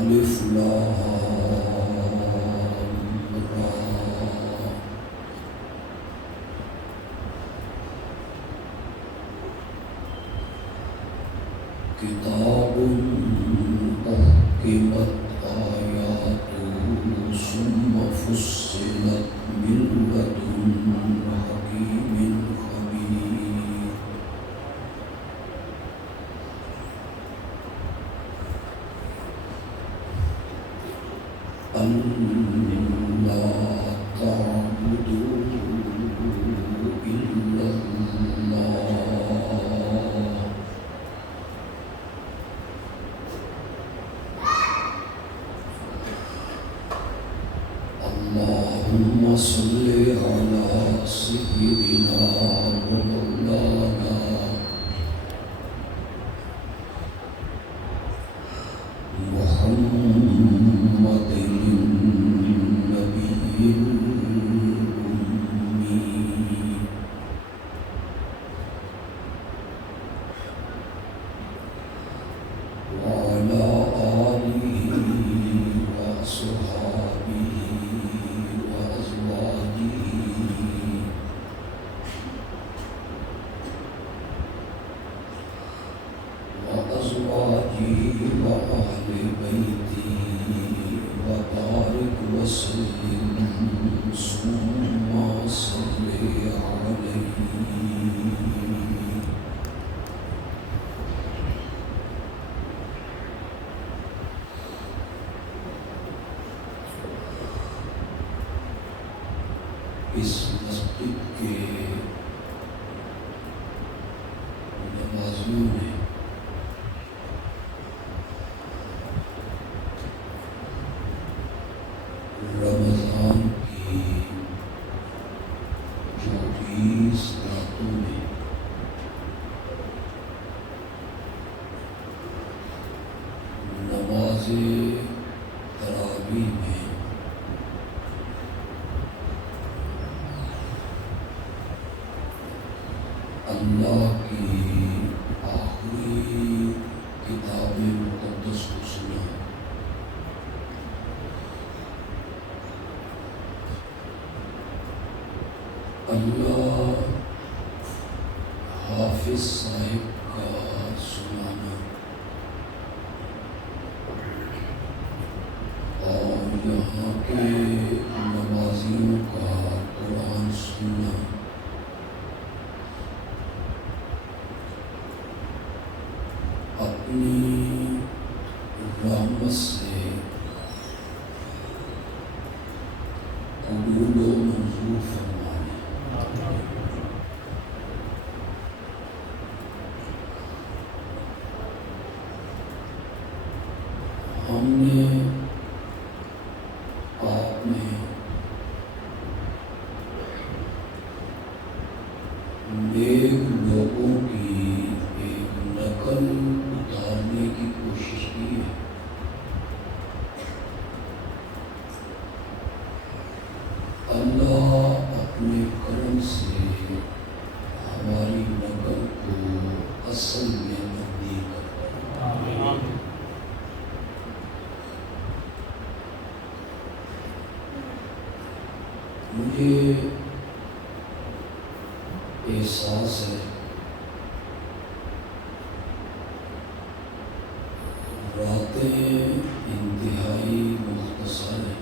الف لام را کتاب احکمت آیاتہ ثم فصلت من لدن حکیم خبیر اللہ تعبدوا الا اللہ اللهم صل على سيدنا ومولانا محمد النبي الأمي وعلى آله وصحبه وأزواجه وأهل بيته وبارك وسلم ثم صل عليه اس مسجد کے نمازیوں نے رمضان کی جو 20 راتوں میں نماز تراویح میں اللہ کی آخری کتاب مقدس کو سنا، اللہ حافظ صاحب کا سنانا اور یہاں کے نمازیوں کا قرآن سننا اپنی رحمت سے قبول و منظور فرمانے۔ ہم نے آپ میں نیک لوگوں کی ایک نقل اتارنے کی کوشش کی ہے۔ اللہ اپنے کرم سے ہماری نقل کو اصل میں تبدیل کرے۔ مجھے احساس ہے راتیں انتہائی مختصر ہیں۔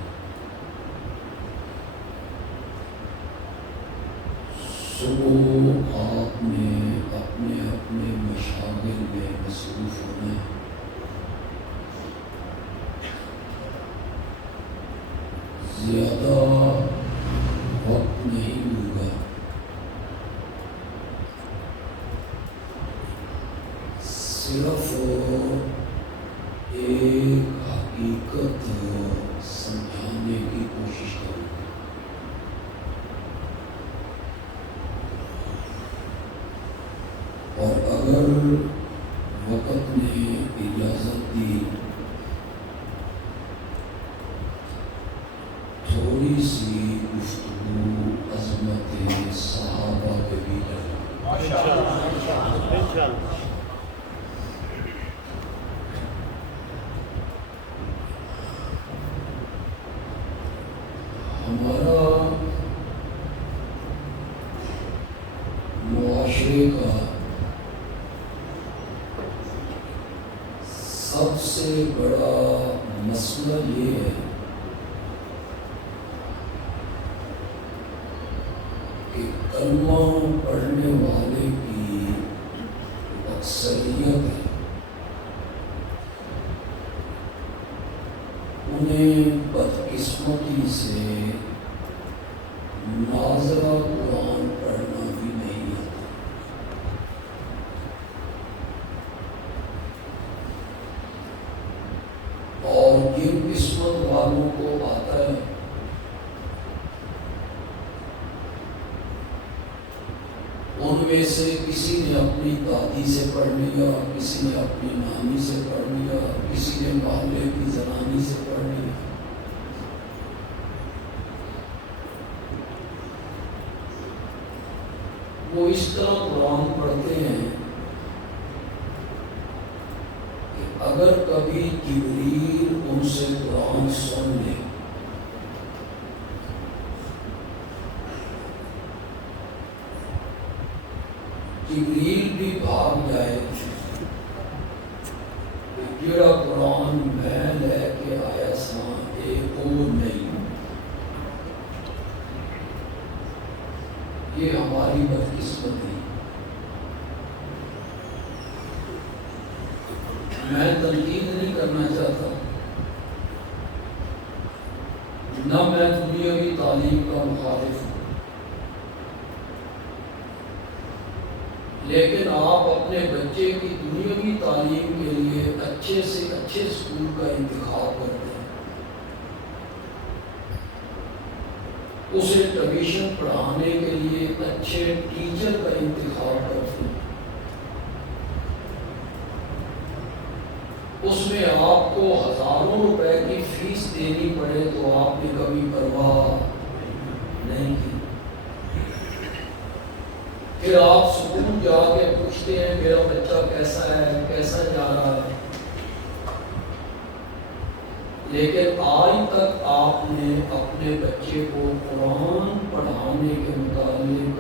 صبح آپ نے اپنے اپنے مشاغل میں مصروف ہونا ہے۔ زیادہ وقت نہیں ہوگا، صرف ایک حقیقت سمجھانے کی کوشش کروں۔ اور اگر وقت نے اجازت دی تھوڑی سی گفتگو عظمت صحابہ کے بھی ہمارا معاشرے کا سب سے بڑا مسئلہ یہ ہے کہ کلمہ پڑھنے والے کی اکثریت ہے، انہیں بدقسمتی سے ناظرہ قرآن پڑھنا بھی نہیں آتا۔ اور جن قسمت والوں کو آتا ہے ان میں سے کسی نے اپنی دادی سے پڑھ لیا، کسی نے اپنی نانی سے پڑھ لیا، کسی نے محلے کی زنانی سے پڑھ لیا۔ وہ اس طرح قرآن پڑھتے ہیں کہ اگر کبھی جبریل ان سے قرآن سن لے جبریل بھی بھاگ جائے، جڑا قرآن میں لے کے آیا سا ایک اور نہیں۔ یہ ہماری بدقسمتی۔ میں تنقید نہیں کرنا چاہتا، نہ میں دنیاوی تعلیم کا مخالف ہوں، لیکن آپ اپنے بچے کی دنیاوی تعلیم کے لیے اچھے سے اچھے اسکول کا انتخاب کرتے ہیں، اسے ٹیوشن پڑھانے کے لیے اچھے ٹیچر کا انتخاب کرتے ہیں، اس میں آپ کو ہزاروں روپے کی فیس دینی پڑے تو آپ نے کبھی پرواہ نہیں کی۔ پھر آپ اسکول جا کے پوچھتے ہیں میرا بچہ کیسا ہے، کیسا جا رہا ہے، لیکن آج تک آپ نے اپنے بچے کو قرآن پڑھانے کے متعلق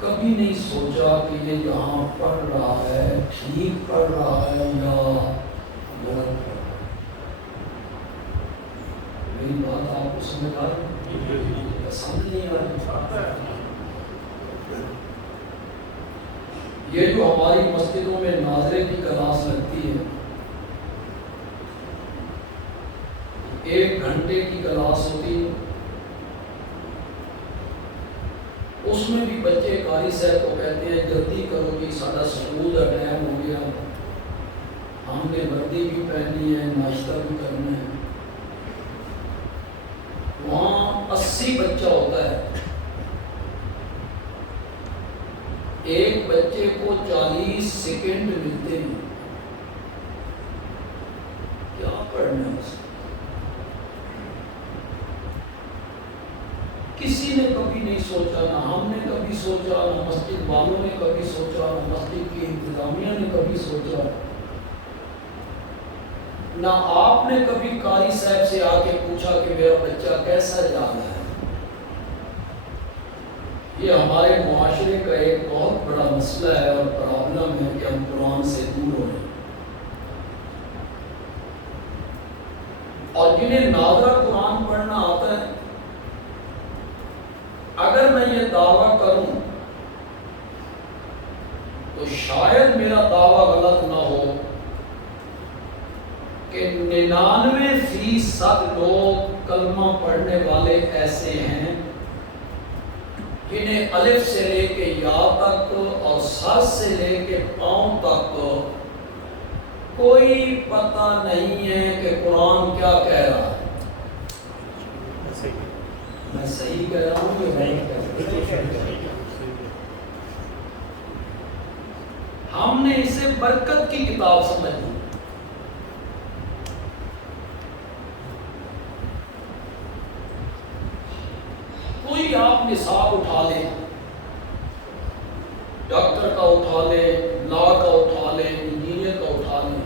کبھی نہیں سوچا کہ یہ جہاں پڑھ رہا ہے ٹھیک پڑھ رہا ہے یا غلط پڑھ رہا ہے؟ میری بات آپ کو سمجھ آ رہی؟ سمجھ نہیں آ رہی؟ یہ جو ہماری مسجدوں میں ناظرے کی کلاس لگتی ہے، 1 گھنٹے کی کلاس ہوتی ہے، اس میں بھی بچے قاری صاحب کو کہتے ہیں جلدی کرو کہ سارا سکول کا ٹائم ہو گیا، ہم نے وردی بھی پہنی ہے، ناشتہ بھی کرنا ہے۔ وہاں 80 بچہ ہوتا ہے، ایک بچے کو 40 سیکنڈ ملتے ہیں، کیا پڑھنا ہے؟ کسی نے کبھی نہیں سوچا، نہ ہم نے کبھی سوچا، نہ مسجد والوں نے کبھی سوچا، نہ مسجد کی انتظامیہ نے کبھی سوچا، نہ آپ نے کبھی قاری صاحب سے آ کے پوچھا کہ میرا بچہ کیسا جا رہا ہے۔ یہ ہمارے معاشرے کا ایک بہت بڑا مسئلہ ہے اور پرابلم ہے کہ ہم قرآن سے دور ہو رہے ہیں، اور جنہیں ناظرہ قرآن پڑھنا آتا ہے، اگر میں یہ دعویٰ کروں تو شاید میرا دعویٰ غلط نہ ہو کہ 99% لوگ کلمہ پڑھنے والے ایسے ہیں جنہیں الف سے لے کے یا تک اور سر سے لے کے پاؤں تک کوئی پتہ نہیں ہے کہ قرآن کیا کہہ رہا ہے۔ میں صحیح کہہ رہا ہوں کہ نہیں کہہ رہا ہوں؟ ہم نے اسے برکت کی کتاب سمجھ لی۔ کوئی آپ نصاب اٹھا لیں، ڈاکٹر کا اٹھا لیں، لا کا اٹھا لیں، انجینئر کا اٹھا لیں،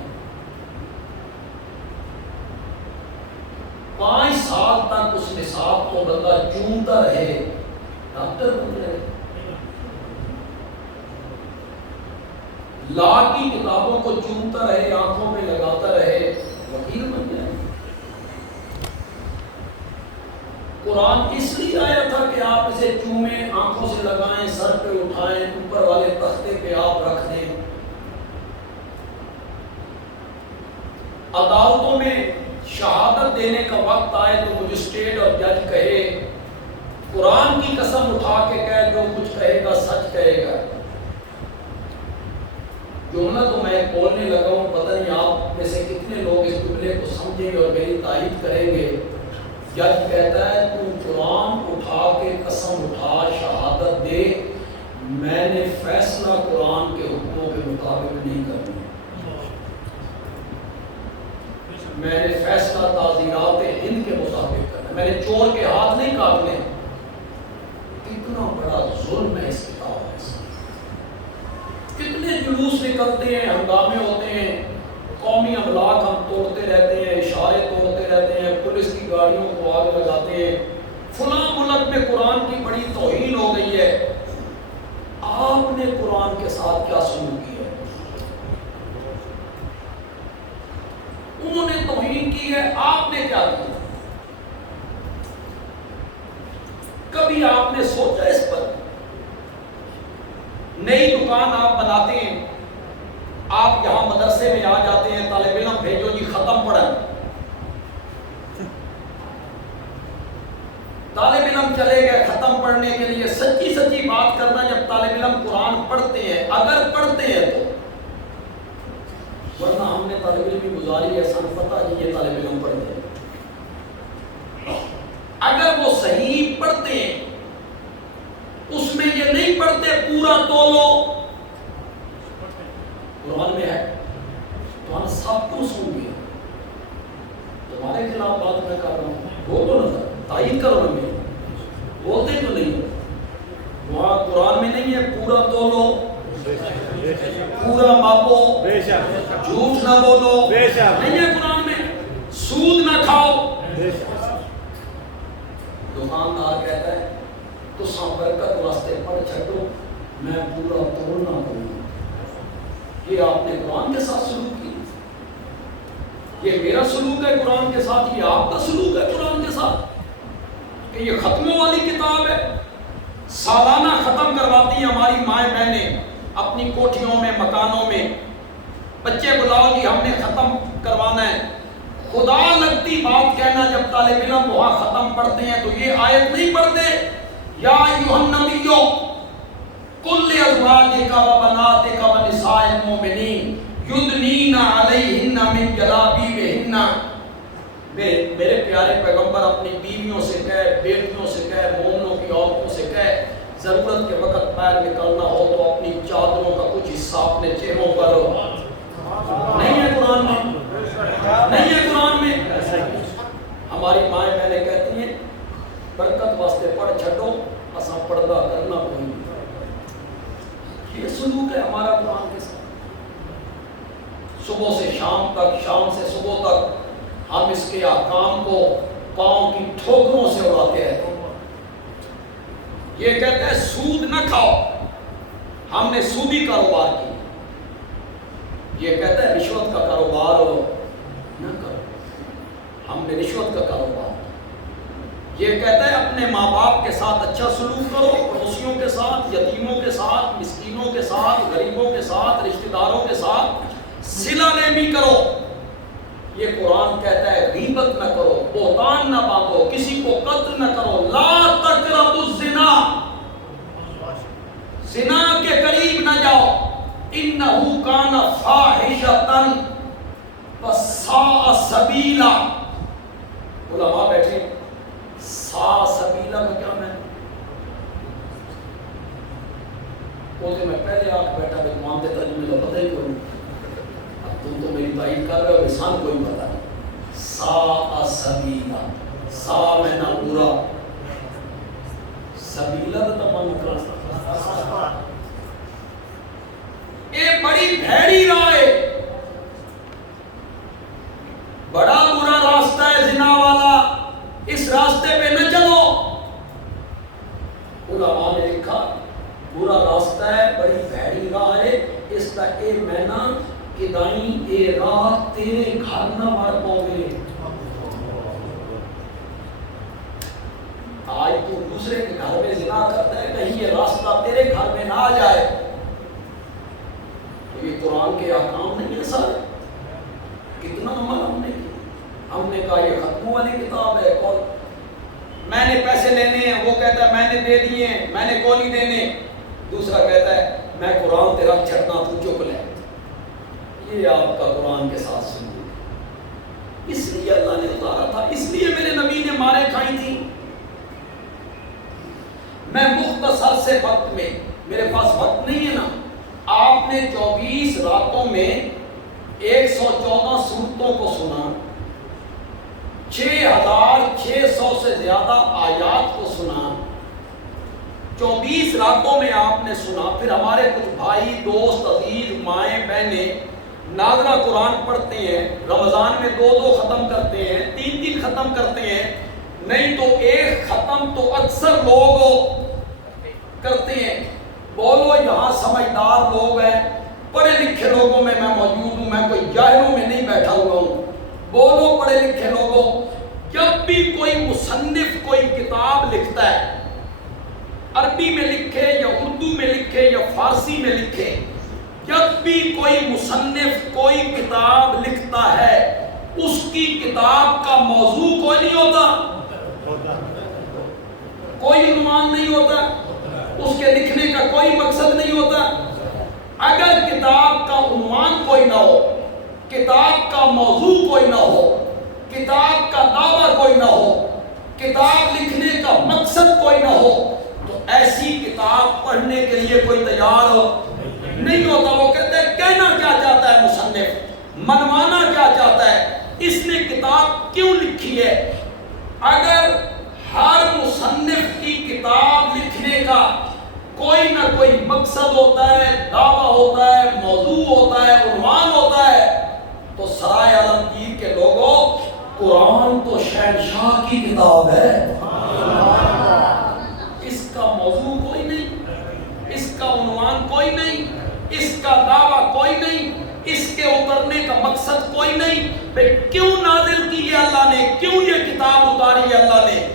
5 سال تک اس نصاب کو بندہ چومتا رہے، ڈاکٹر بن رہے، لا کی کتابوں کو چومتا رہے، آنکھوں میں لگاتا رہے، وکیل بن جائے۔ قرآن اس لیے آیا تھا کہ آپ اسے چومیں، آنکھوں سے لگائیں، سر پہ اٹھائیں، اوپر والے تختے پہ آپ رکھ دیں۔ عدالتوں میں شہادت دینے کا وقت آئے تو مجسٹریٹ اور جج کہے، قرآن کی قسم اٹھا کے کہے جو کچھ کہے گا سچ کہے گا۔ جملہ تو میں بولنے لگا ہوں، پتہ نہیں آپ میں سے کتنے لوگ اس جملے کو سمجھیں گے اور میری تائید کریں گے۔ جج کہتا ہے تو قرآن اٹھا کے قسم اٹھا، شہادت دے، میں نے فیصلہ قرآن کے حکموں کے مطابق نہیں کرنا، میں نے فیصلہ تعزیرات ہند کے مطابق کرنا، میں نے چور کے ہاتھ نہیں کاٹنے۔ کتنا بڑا ظلم ہے اس کتاب میں، کتنے جلوس نکلتے ہیں، ہنگامے ہوتے ہیں، قومی املاک ہم توڑتے رہتے ہیں، اشارے توڑتے رہتے ہیں، پولیس کی گاڑیوں کو آگ لگاتے ہیں، فلاں ملک میں قرآن کی بڑی توہین ہو گئی ہے۔ آپ نے قرآن کے ساتھ کیا سلوک کیا؟ انہوں نے توہین کی ہے، آپ نے کیا کیا؟ کبھی آپ نے سوچا اس پر؟ نئی دکان آپ بناتے ہیں، آپ یہاں مدرسے میں آ جاتے ہیں، طالب علم بھیجو جی ختم پڑھن، طالب علم چلے گئے ختم پڑھنے کے لیے۔ سچی سچی بات کرنا، جب طالب علم قرآن پڑھتے ہیں، اگر پڑھتے ہیں تو، ورنہ ہم نے طالب علم کی گزاری ہے، سن پتہ جی یہ طالب علم پڑھتے ہیں۔ اگر وہ صحیح پڑھتے ہیں، اس میں یہ نہیں پڑھتے پورا تولو، قرآن میں ہے تو ہم سب کو سن گے۔ تمہارے خلاف بات میں کر رہا ہوں، بولو نا، تائید کرو نا، میری بولتے تو نہیں ہو، وہاں قرآن میں نہیں ہے پورا تولو، پورا ماپو، جھوٹ نہ بولو، نہیں ہے قرآن میں، سود نہ کھاؤ۔ دکاندار سرکار کہتا ہے تو برکت واسطے پڑھ چھڈو میں پورا توڑنا کروں. یہ آپ نے قرآن کے ساتھ سلوک کی. یہ میرا سلوک ہے قرآن کے ساتھ, یہ آپ کا سلوک ہے قرآن کے ساتھ کہ یہ ختموں والی کتاب ہے. سالانہ ختم کرواتی ہیں ہماری مائیں بہنیں اپنی کوٹھیوں میں, مکانوں میں. بچے بلاؤ جی ہم نے ختم کروانا ہے. خدا لگتی بات کہنا جب طالب علم وہاں ختم پڑھتے ہیں تو یہ آیت نہیں پڑھتے یا ایھا النبی قل لازواجک و بناتک و نساء المؤمنین یدنین علیہن من جلابیبہن. میرے پیارے پیغمبر اپنی بیویوں سے کہے, بیٹیوں سے کہے, مومنوں کی عورتوں سے کہے ضرورت کے وقت باہر نکلنا ہو تو اپنی چادروں کا کچھ حصہ اپنے چہروں پر نہیں ہے قرآن میں, نہیں ہے قرآن میں. ہماری مائیں بہنیں کہتی ہیں برکت واسطے پڑھ چھڈو اساں پردہ کرنا کوئی. یہ سلوک ہے ہمارا قرآن کے ساتھ. صبح سے شام تک, شام سے صبح تک ہم اس کے احکام کو پاؤں کی ٹھوکروں سے اڑاتے رہتے ہیں. یہ کہتے ہیں سود نہ کھاؤ, ہم نے سودی کاروبار کیا. یہ کہتا ہے رشوت کا کاروبار نہ کرو, ہم نے رشوت کا کاروبار. یہ کہتا ہے اپنے ماں باپ کے ساتھ اچھا سلوک کرو, پڑوسیوں کے ساتھ, یتیموں کے ساتھ, مسکینوں کے ساتھ, غریبوں کے ساتھ, رشتہ داروں کے ساتھ صلہ رحمی کرو. یہ قرآن کہتا ہے غیبت نہ کرو, بہتان نہ باندھو, کسی کو قتل نہ کرو. لا تقربوا الزنا, زنا کے قریب نہ جاؤ. انہ کان فاحشۃ وساء سبیلا. علماء بیٹھے, سا سبیلا کا کیا میں بولتے میں پہلے آپ بیٹھا میں مانتے ترجمے کا پتہ ہی کوئی نہیں. اب تم تو میری تائید کر رہے ہو, لسان کوئی پتہ نہیں. سا سبیلا, سا میں نہ برا, سبیلا تو تمام کرا. یہ بڑی بھیڑی راہ ہے, بڑا برا راستہ ہے زنا والا, اس راستے پہ نہ چلو. علماء نے لکھا برا راستہ ہے, بڑی بھیڑی راہ ہے, اس کا اے مینا کہ دائیں اے راہ تیرے گھر نہ مر پاؤ. آج تو دوسرے کے گھر میں زنا کرتا ہے, کہیں یہ راستہ تیرے گھر میں نہ آ جائے. یہ قرآن کے احکام نہیں ہے سارے. کتنا عمل ہم نے کیا. ہم نے کہا یہ ختموں والی کتاب ہے, اور میں نے پیسے لینے ہیں, وہ کہتا ہے میں نے دے دیے ہیں, میں نے کو نہیں دینے. دوسرا کہتا ہے میں قرآن تیرا چھٹنا تو چک لے. یہ آپ کا قرآن کے ساتھ سلوک ہے. اس لیے اللہ نے اتارا تھا, اس لیے میرے نبی نے مارے کھائی تھی. میں مختصر سے وقت میں, میرے پاس وقت نہیں ہے نا, آپ نے 24 راتوں میں 114 سورتوں کو سنا, 6600 سے زیادہ آیات کو سنا. 24 راتوں میں آپ نے سنا. پھر ہمارے کچھ بھائی, دوست, عزیز, مائیں بہنیں ناظرہ قرآن پڑھتے ہیں, رمضان میں 2 ختم کرتے ہیں, 3 ختم کرتے ہیں, نہیں تو 1 ختم تو اکثر لوگ کرتے ہیں. بولو یہاں سمجھدار لوگ ہیں, پڑھے لکھے لوگوں میں موجود ہوں, میں کوئی جاہلوں میں نہیں بیٹھا ہوا ہوں. بولو پڑھے لکھے لوگوں, جب بھی کوئی مصنف کوئی کتاب لکھتا ہے, عربی میں لکھے یا اردو میں لکھے یا فارسی میں لکھے, جب بھی کوئی مصنف کوئی کتاب لکھتا ہے, اس کی کتاب کا موضوع کوئی نہیں ہوتا, کوئی عنوان نہیں ہوتا, اس کے لکھنے کا کوئی مقصد نہیں ہوتا. اگر کتاب کا عنوان کوئی نہ ہو, کتاب کا موضوع کوئی نہ ہو, کتاب کا دعویٰ کوئی نہ ہو, کتاب لکھنے کا مقصد کوئی نہ ہو, تو ایسی کتاب پڑھنے کے لیے کوئی تیار نہیں ہوتا. وہ کہتے ہیں کہنا کیا چاہتا ہے مصنف, منوانا کیا چاہتا ہے, اس نے کتاب کیوں لکھی ہے. اگر ہر مصنف کی کتاب لکھنے کا کوئی نہ کوئی مقصد ہوتا ہے, دعویٰ ہوتا ہے, موضوع ہوتا ہے, عنوان ہوتا ہے, تو سرائے عالمگیر کے لوگوں, قرآن تو شہنشاہ کی کتاب ہے. کا عنوان کوئی نہیں، اس کا دعویٰ کوئی نہیں، اس کے اترنے کا مقصد کوئی نہیں. بھئی کیوں نازل کی ہے اللہ نے، کیوں یہ کتاب اتاری ہے اللہ نے؟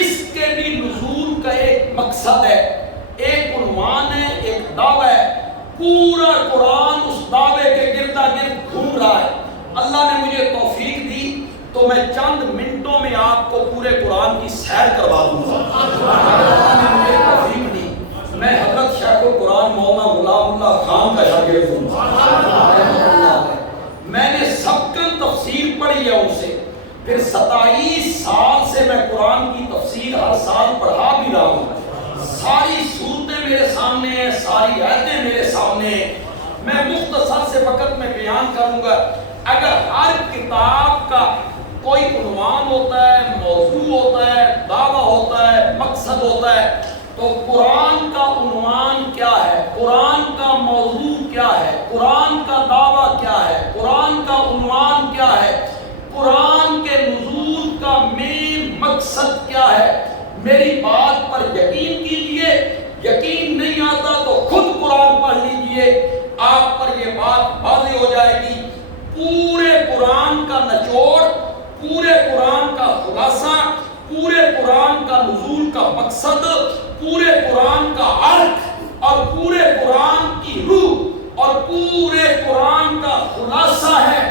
اس کے بھی نزول کا ایک مقصد ہے، ایک عنوان ہے، ایک دعویٰ ہے. پورا قرآن اس دعوے کے گردا گرد گھوم رہا ہے. اللہ نے مجھے توفیق دی تو میں چند منٹوں میں آپ کو پورے قرآن کی سیر کروا دوں گا. اللہ نے مجھے توفیق دی. میں حضرت شیخ القرآن مولانا غلام اللہ خان کا شاگرد ہوں. میں نے سبکن تفسیر پڑھی ہے ان سے، پھر 27 سال سے میں قرآن کی تفسیر ہر سال پڑھا بھی رہا ہوں. ساری صورتیں میرے سامنے ہیں، ساری آیتیں میرے سامنے ہیں. میں مختصر سے وقت میں بیان کروں گا. اگر ہر کتاب کا کوئی عنوان ہوتا ہے، موضوع ہوتا ہے، دعویٰ ہوتا ہے، مقصد ہوتا ہے، تو قرآن کا عنوان کیا ہے، قرآن کا موضوع کیا ہے، قرآن کا دعویٰ کیا ہے، قرآن کا عنوان کیا ہے، قرآن کے نزول کا مین مقصد کیا ہے. میری بات پر یقین کیجئے، یقین نہیں آتا تو خود قرآن پڑھ لیجئے، آپ پر یہ بات واضح ہو جائے گی. پورے قرآن کا نچوڑ، پورے قرآن کا خلاصہ، پورے قرآن کا نزول کا مقصد، پورے قرآن کا عرق اور پورے قرآن کی روح اور پورے قرآن کا خلاصہ ہے.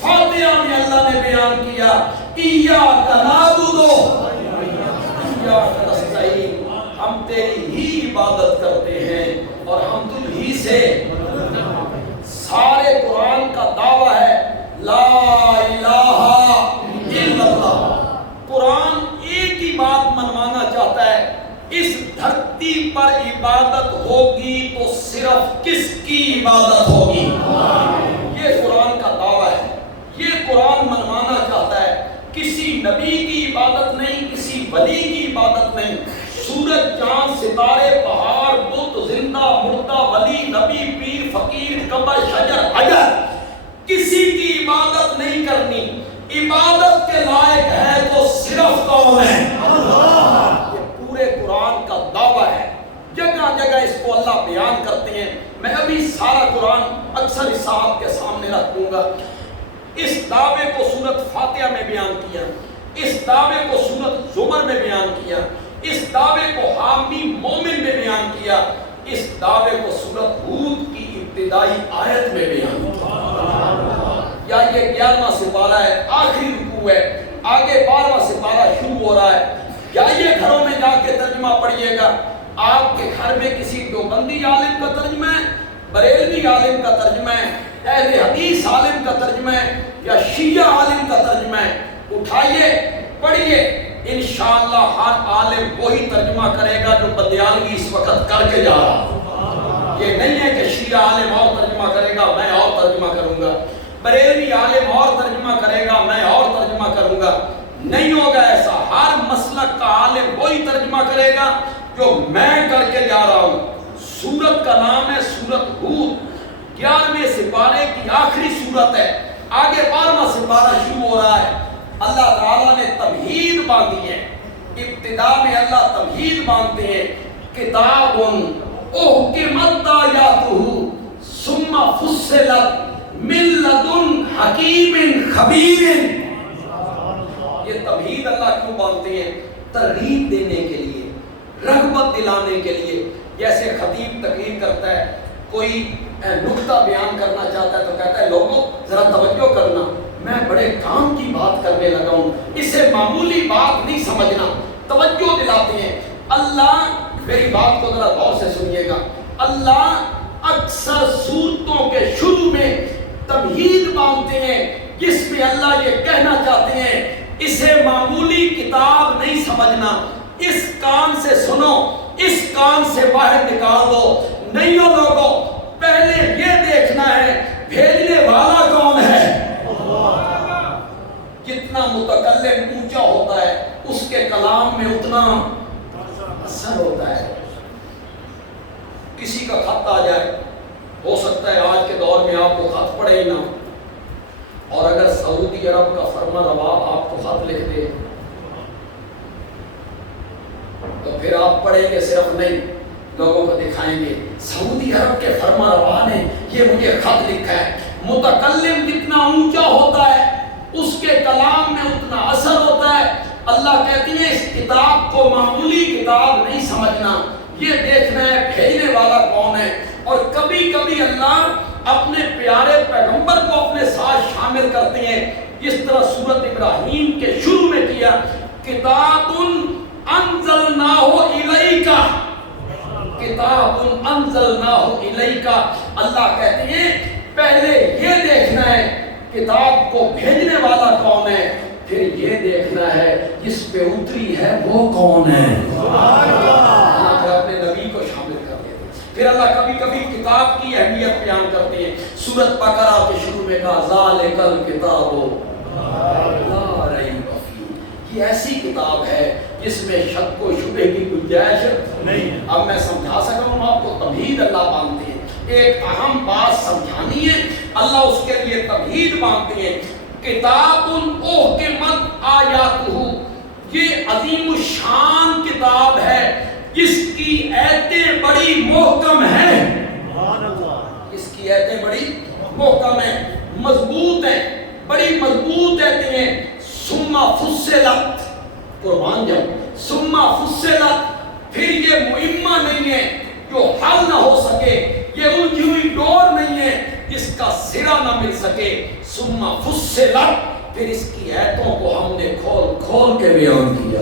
فاتحہ میں اللہ نے بیان کیا ایاک نعبد و ایاک نستعین، ہم تیری ہی عبادت کرتے ہیں اور ہم تجھ ہی سے. سارے قرآن کا دعویٰ ہے لا الہ الا اللہ. قرآن ایک ہی بات منوانا چاہتا ہے، اس دھرتی پر عبادت ہوگی تو صرف کس کی عبادت ہوگی؟ یہ قرآن کا دعویٰ ہے. یہ قرآن منوانا چاہتا ہے کسی نبی کی عبادت نہیں، کسی ولی کی عبادت نہیں. سورج، چاند، ستارے، پہاڑ، بت، زندہ، مردہ، ولی، نبی، پیر، فقیر، قبر، شجر، حجر، کسی کی عبادت نہیں کرنی. عبادت کے لائق ہے تو صرف کون ہے؟ یہ پورے قرآن کا دعویٰ ہے. جگہ جگہ اس کو اللہ بیان کرتے ہیں. میں ابھی سارا قرآن اکثر اس آپ کے سامنے رکھ دوں گا. اس دعوے کو سورت فاتحہ میں بیان کیا، اس دعوے کو سورت زمر میں بیان کیا، اس دعوے کو حامی مومن میں بیان کیا، اس دعوے کو سورت ہود کی ابتدائی آیت میں بیان کیا. یا یہ 11واں سپارہ ہے، آخری رکوع ہے، آگے 12واں سپارہ شروع ہو رہا ہے. یا یہ گھروں میں جا کے ترجمہ پڑھیے گا. آپ کے گھر میں کسی دیوبندی عالم کا ترجمہ ہے، بریلوی عالم کا ترجمہ ہے، اہل حدیث عالم کا ترجمہ ہے یا شیعہ عالم کا ترجمہ ہے، اٹھائیے پڑھیے. انشاءاللہ ہر عالم وہی ترجمہ کرے گا جو بدیالوی اس وقت کر کے جا رہا. یہ نہیں ہے کہ شیعہ عالم اور ترجمہ کرے گا میں اور ترجمہ کروں گا، بریلوی عالم اور ترجمہ کرے گا میں اور ترجمہ کروں گا. نہیں ہوگا ایسا. ہر مسلک کا عالم وہی ترجمہ کرے گا جو میں کر کے جا رہا ہوں. سورت کا نام ہے سورت ہود، 11ویں سپارے کی آخری سورت ہے. آگے 12واں سپارہ شروع ہو رہا ہے. اللہ تعالیٰ نے تمہید باندھی ہے. ابتدا میں اللہ تمہید باندھتے ہیں، کتاب احکمت آیاتہ ثم فصلت من لدن حکیم خبیر. یہ تمہید اللہ کیوں باندھتے ہیں؟ ترغیب دینے کے لیے، رغبت دلانے کے لیے. جیسے خطیب تقریر کرتا ہے، کوئی نکتہ بیان کرنا چاہتا ہے تو کہتا ہے لوگوں ذرا توجہ کرنا، میں بڑے کام کی بات کرنے لگا ہوں، اسے معمولی بات نہیں سمجھنا. توجہ دلاتے ہیں. اللہ، میری بات کو ذرا غور سے سنیے گا، اللہ اکثر صورتوں کے شروع میں تمہید باندھتے ہیں جس میں اللہ یہ کہنا چاہتے ہیں اسے معمولی کتاب نہیں سمجھنا، اس کان سے سنو، اس کان سے باہر نکال دو. نہیں ہو لوگوں، پہلے یہ دیکھنا ہے بھیجنے والا کون ہے. جتنا متکلم اونچا ہوتا ہے اس کے کلام میں اتنا اثر ہوتا ہے. کسی کا خط آ جائے، ہو سکتا ہے آج کے دور میں آپ کو خط پڑھے ہی نہ، اور اگر سعودی عرب کا فرما روا آپ کو خط لکھ دے تو پھر آپ پڑھیں گے صرف نہیں، لوگوں کو دکھائیں گے سعودی عرب کے فرما روا نے یہ مجھے خط لکھا ہے. متکلم جتنا اونچا ہوتا ہے اس کے کلام میں اتنا اثر ہوتا ہے. اللہ کہتی ہے اس کتاب کو معمولی کتاب نہیں سمجھنا, یہ دیکھنا ہے بھیجنے والا کون ہے. اور کبھی کبھی اللہ اپنے پیارے پیغمبر کو اپنے ساتھ شامل کرتے ہیں, جس طرح سورۃ ابراہیم کے شروع میں کیا کتاب انزلناہ الیک, کتاب انزلناہ الیک. اللہ کہتے ہیں پہلے یہ دیکھنا ہے کتاب کو بھیجنے والا کون ہے, پھر یہ دیکھنا ہے جس پہ اتری ہے وہ کون ہے. سبحان اللہ. پھر اپنے نبی کو شامل کر دیتے. پھر اللہ کبھی کبھی کتاب کی اہمیت بیان کرتے ہیں. سورۃ بقرہ کے شروع میں کہا ذالک الکتاب لا ریب فیہ, یہ ایسی کتاب ہے جس میں شک و شبہ کی گنجائش نہیں. اب میں سمجھا سکتا ہوں آپ کو تمہید اللہ باندھتے ہیں. ایک اہم بات سمجھانی ہے, اللہ اس کے لیے تمہید باندھتے ہیں. کتاب احکمت آیاتہ, یہ عظیم الشان کتاب ہے جس کی ایتیں بڑی محکم ہیں. اس کی ایتیں بڑی محکم ہیں, مضبوط ہیں, بڑی مضبوط ایتیں ہیں. ثم فصلت, قربان جاؤ, ثم فصلت, پھر یہ معمہ نہیں ہے جو حل نہ ہو سکے, یہ الجھی ہوئی ڈور نہیں ہے جس کا سرا نہ مل سکے. ثم فصلت, پھر اس کی ایتوں کو ہم نے کھول کھول کے بیان کیا.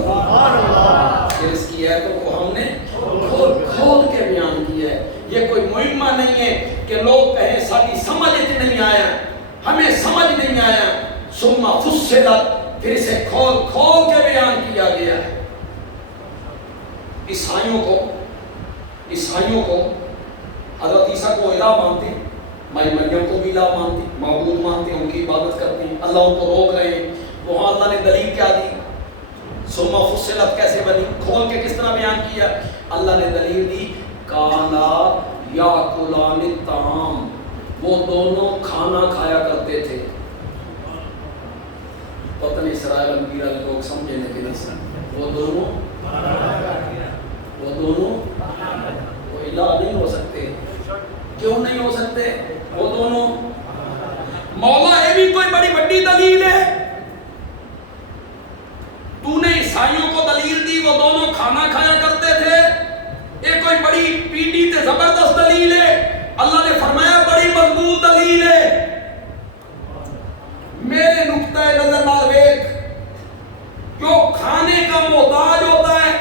پھر اس کی ایتوں کو ہم نے کھول کھول کے بیان کیا ہے. یہ کوئی معمہ نہیں ہے کہ لوگ کہیں ساری سمجھ نہیں آیا, ہمیں سمجھ نہیں آیا. ثم فصلت, پھر اسے کھول کھول کے بیان کیا گیا ہے. عیسائیوں کو حضرت عیسیٰ کو الہ مانتے ہیں, مائی مریم کو بھی الہ مانتے ہیں, معبود مانتے ہیں, ان کی عبادت کرتے ہیں. اللہ ان کو روک رہے ہیں. وہاں اللہ نے دلیل کیا دی, ثم فصلت کیسے بنی, کھول کے کس طرح بیان کیا. اللہ نے دلیل دی کانا یاکلان الطعام, وہ دونوں کھانا کھایا کرتے تھے. پتہ نہیں اسرائیل انبیاء لوگ سمجھے لیکن وہ دونوں وہ الہ نہیں ہو سکتے. کیوں نہیں ہو سکتے وہ دونوں؟ مولا یہ بھی کوئی بڑی بڑی دلیل ہے. تو نے عیسائیوں کو دلیل دی وہ دونوں کھانا کھایا کرتے تھے, یہ کوئی بڑی پیٹی تے زبردست دلیل ہے. اللہ نے فرمایا بڑی مضبوط دلیل ہے. میرے نقطۂ نظر نال دیکھ, جو کھانے کا محتاج ہوتا ہے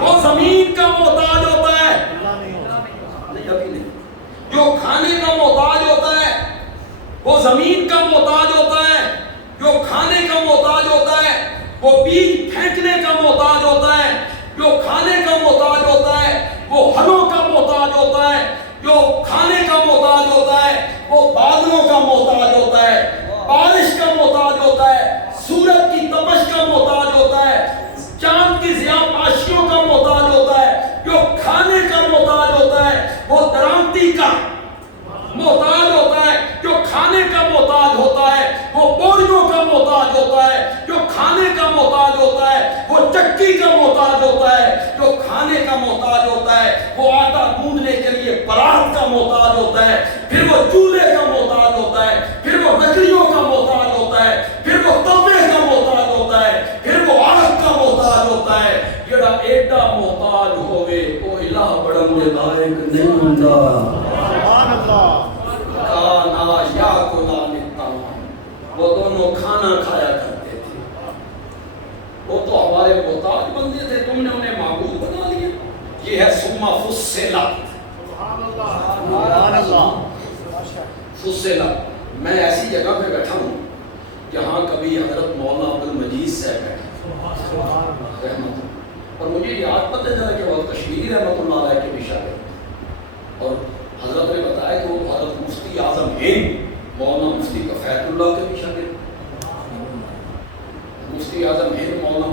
وہ زمین کا محتاج ہوتا ہے. جو کھانے کا محتاج ہوتا ہے وہ زمین کا محتاج ہوتا ہے. جو کھانے کا محتاج ہوتا ہے وہ بیج پھینکنے کا محتاج ہوتا ہے. جو کھانے کا محتاج ہوتا ہے وہ ہلوں کا محتاج ہوتا ہے. جو کھانے کا محتاج ہوتا ہے وہ بادلوں کا محتاج ہوتا ہے, بارش کا محتاج ہوتا ہے, سورج کی تپش کا محتاج ہوتا ہے, چاند کی ضیاء پاشیوں کا محتاج ہوتا ہے. جو کھانے کا محتاج ہوتا ہے وہ درامتی کا محتاج ہوتا ہے. جو کھانے کا محتاج ہوتا ہے وہ بوریوں کا محتاج ہوتا ہے. جو کھانے کا محتاج ہوتا ہے وہ چکی کا محتاج ہوتا ہے. جو کھانے کا محتاج ہوتا ہے وہ آٹا گوندنے کے لیے پرات کا محتاج ہوتا ہے. پھر وہ چولہے کا محتاج ہوتا ہے. پھر وہ لکڑیوں کا محتاج ہوتا ہے. پھر وہ توے کا محتاج ہوتا ہے. پھر وہ آگ کا محتاج ہوتا ہے. جڑا ایڈا محتاج ہوئے وہ الہ بڑھن دے لائق نہیں ہوندا. سبحان اللہ. کانا یاکلان الطعام, وہ دونوں کھانا کھایا کرتے تھے. وہ تو ہمارے محتاج بندے تھے, تم نے انہیں معبود بنا لیا. یہ ہے ثم فصلت. سبحان اللہ. فصلت. میں ایسی جگہ پہ بیٹھا ہوں جہاں کبھی حضرت مولانا عبد المجید صاحب بیٹھے رحمت, اور مجھے یاد پتہ چلا کہ وہ کشمیر رحمت اللہ علیہ کے بھی شاگرد, اور حضرت نے بتایا کہ وہ حضرت مفتی اعظم ہند مولانا مفتی کفایت اللہ کے بھی شاگرد. مفتی اعظم ہند مولانا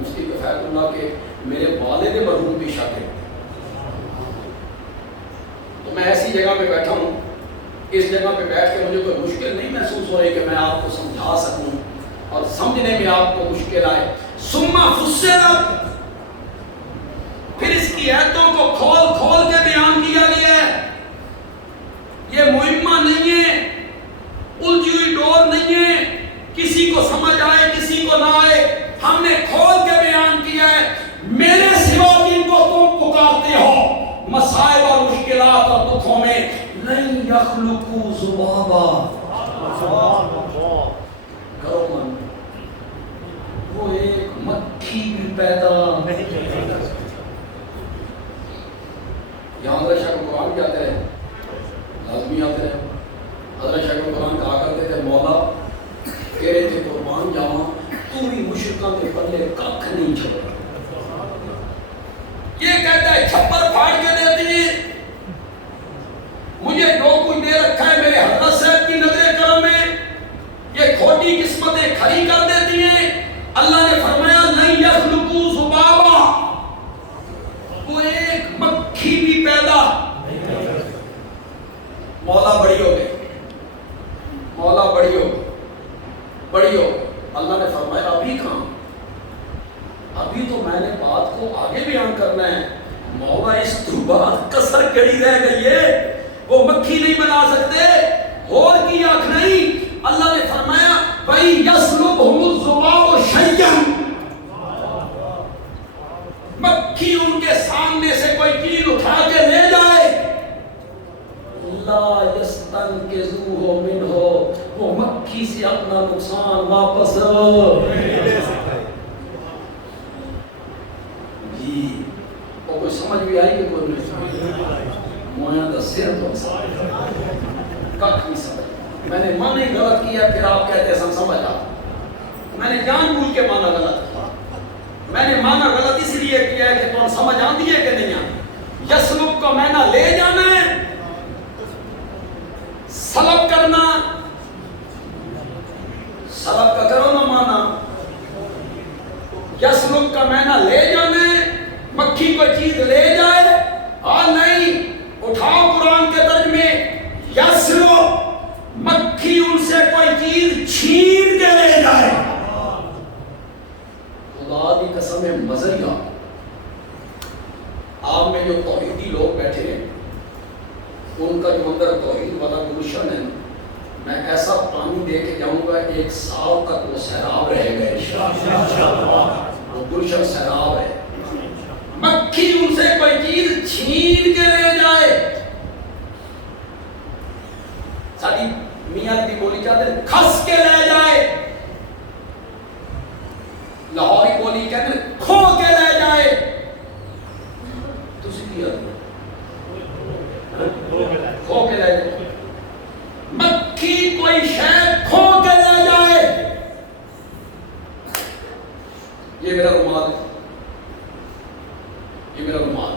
مفتی کفایت اللہ کے میرے والد مرحوم بھی شاگرد. تو میں ایسی جگہ پہ بیٹھا ہوں, اس جگہ پہ بیٹھ کے مجھے کوئی مشکل نہیں محسوس ہو رہی کہ میں آپ کو سمجھا سکوں اور سمجھنے میں آپ کو مشکل آئے. ثم فصلت, پھر اس کی کی آیتوں کو کھول کھول کے بیان کیا گیا ہے. یہ مہمہ نہیں ہے، الجھی ہوئی ڈور نہیں ہے، کسی کو سمجھ آئے کسی کو نہ آئے، ہم نے کھول کے بیان کیا ہے. میرے سوا جن کو تم پکارتے ہو مصائب اور مشکلات اور دکھوں میں، لن یخلقوا ذبابا، کرو من، وہ ایک مکھی بھی پیدا نہیں کرتا. یہاں حضرت شاہ قرآن کیا آتے رہے، لازمی آتے رہے. حضرت شاہ قرآن کہا کرتے تھے مولا تیرے تھے قربان جاواں، تو بھی مشرکاں کے پلے ککھ نہیں چھوڑا. یہ کہتا ہے چھپر پھاڑ کے دیتی ہے، مجھے جو کچھ دے رکھا ہے میرے حضرت صاحب کی نظر کرم میں، یہ کھوٹی قسمتیں کھڑی کر دیتی ہیں. اللہ نے فرمایا لن یخلقوا ذبابا، وہ ایک مکھی بھی پیدا. مولا بڑی ہو گئی، مولا بڑی ہو بڑی ہو. اللہ نے فرمایا ابھی کہاں، ابھی تو میں نے بات کو آگے بیان کرنا ہے. مولا اس تو بات کسر کڑی رہ گئی ہے، وہ مکھی نہیں بنا سکتے، اور کی آنکھ نہیں. اللہ نے فرمایا بھائی یسلبہم الذباب شیئا، مکھی ان کے سامنے سے کوئی چیز اٹھا کے لے جائے، لا یستنقذوہ منہ، وہ مکھی سے اپنا نقصان واپس نہیں لے سکتے. جی وہ کوئی سمجھ بھی آئی کہ کوئی نہیں؟ مویاں دا سر تو کک نہیں سمجھ. میں نے معنی غلط کیا، پھر آپ کہتے ہیں سمجھ آ. میں نے جان بوجھ کے معنی غلط کیا. میں نے معنی غلط اس لیے کیا ہے کہ تمہیں سمجھ آتی ہے کہ نہیں آتی. یسلب کا معنی لے جانا ہے، سلب کرنا، سلب کا کرو نا معنی. یسلب کا معنی لے جانا ہے، مکھی کوئی چیز لے جائے. ہاں نہیں، اٹھاؤ قرآن کے ترجمے، یسلب مکھی ان سے کوئی چیز چھین کے لے جائے. خدا کی قسم ہے مزہ. آپ میں جو توحیدی لوگ بیٹھے ہیں ان کا جو اندر توحید والا گلشن ہے، میں ایسا پانی دے کے جاؤں گا 1 سال تک وہ سیراب رہے گا انشاءاللہ. وہ گلشن سیراب ہے. مکھی ان سے کوئی چیز چھین کے لے جائے. ساری میاں کی بولی کہتے ہیں کھس کے لے جائے، لاہوری بولی کہتے ہیں کھو کے لے جائے. تسی کیا کھو کے لے جائے. مکھی کوئی شے کھو کے لے جائے. یہ میرا رومال، یہ میرا رومال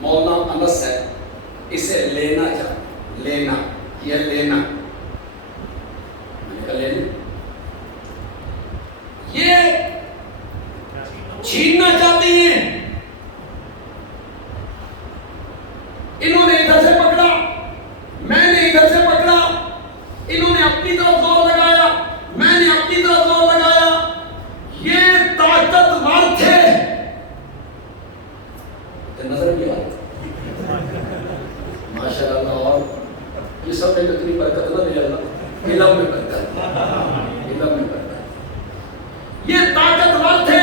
مولانا انس ہے، اسے لینا چاہتا، لینا، یہ لینا، میں نے کہا لینا. یہ چھیننا چاہتی ہیں. انہوں نے ادھر سے پکڑا، میں نے ادھر سے پکڑا. انہوں نے اپنی طرف زور لگایا، میں نے اپنی طرف زور لگایا. یہ طاقتور تھے. نظر بھی آئی ماشاء اللہ. اور یہ سب میں کتنی برکت نہ دے اللہ، علم میں برکت، علم میں برکت. یہ طاقتور تھے،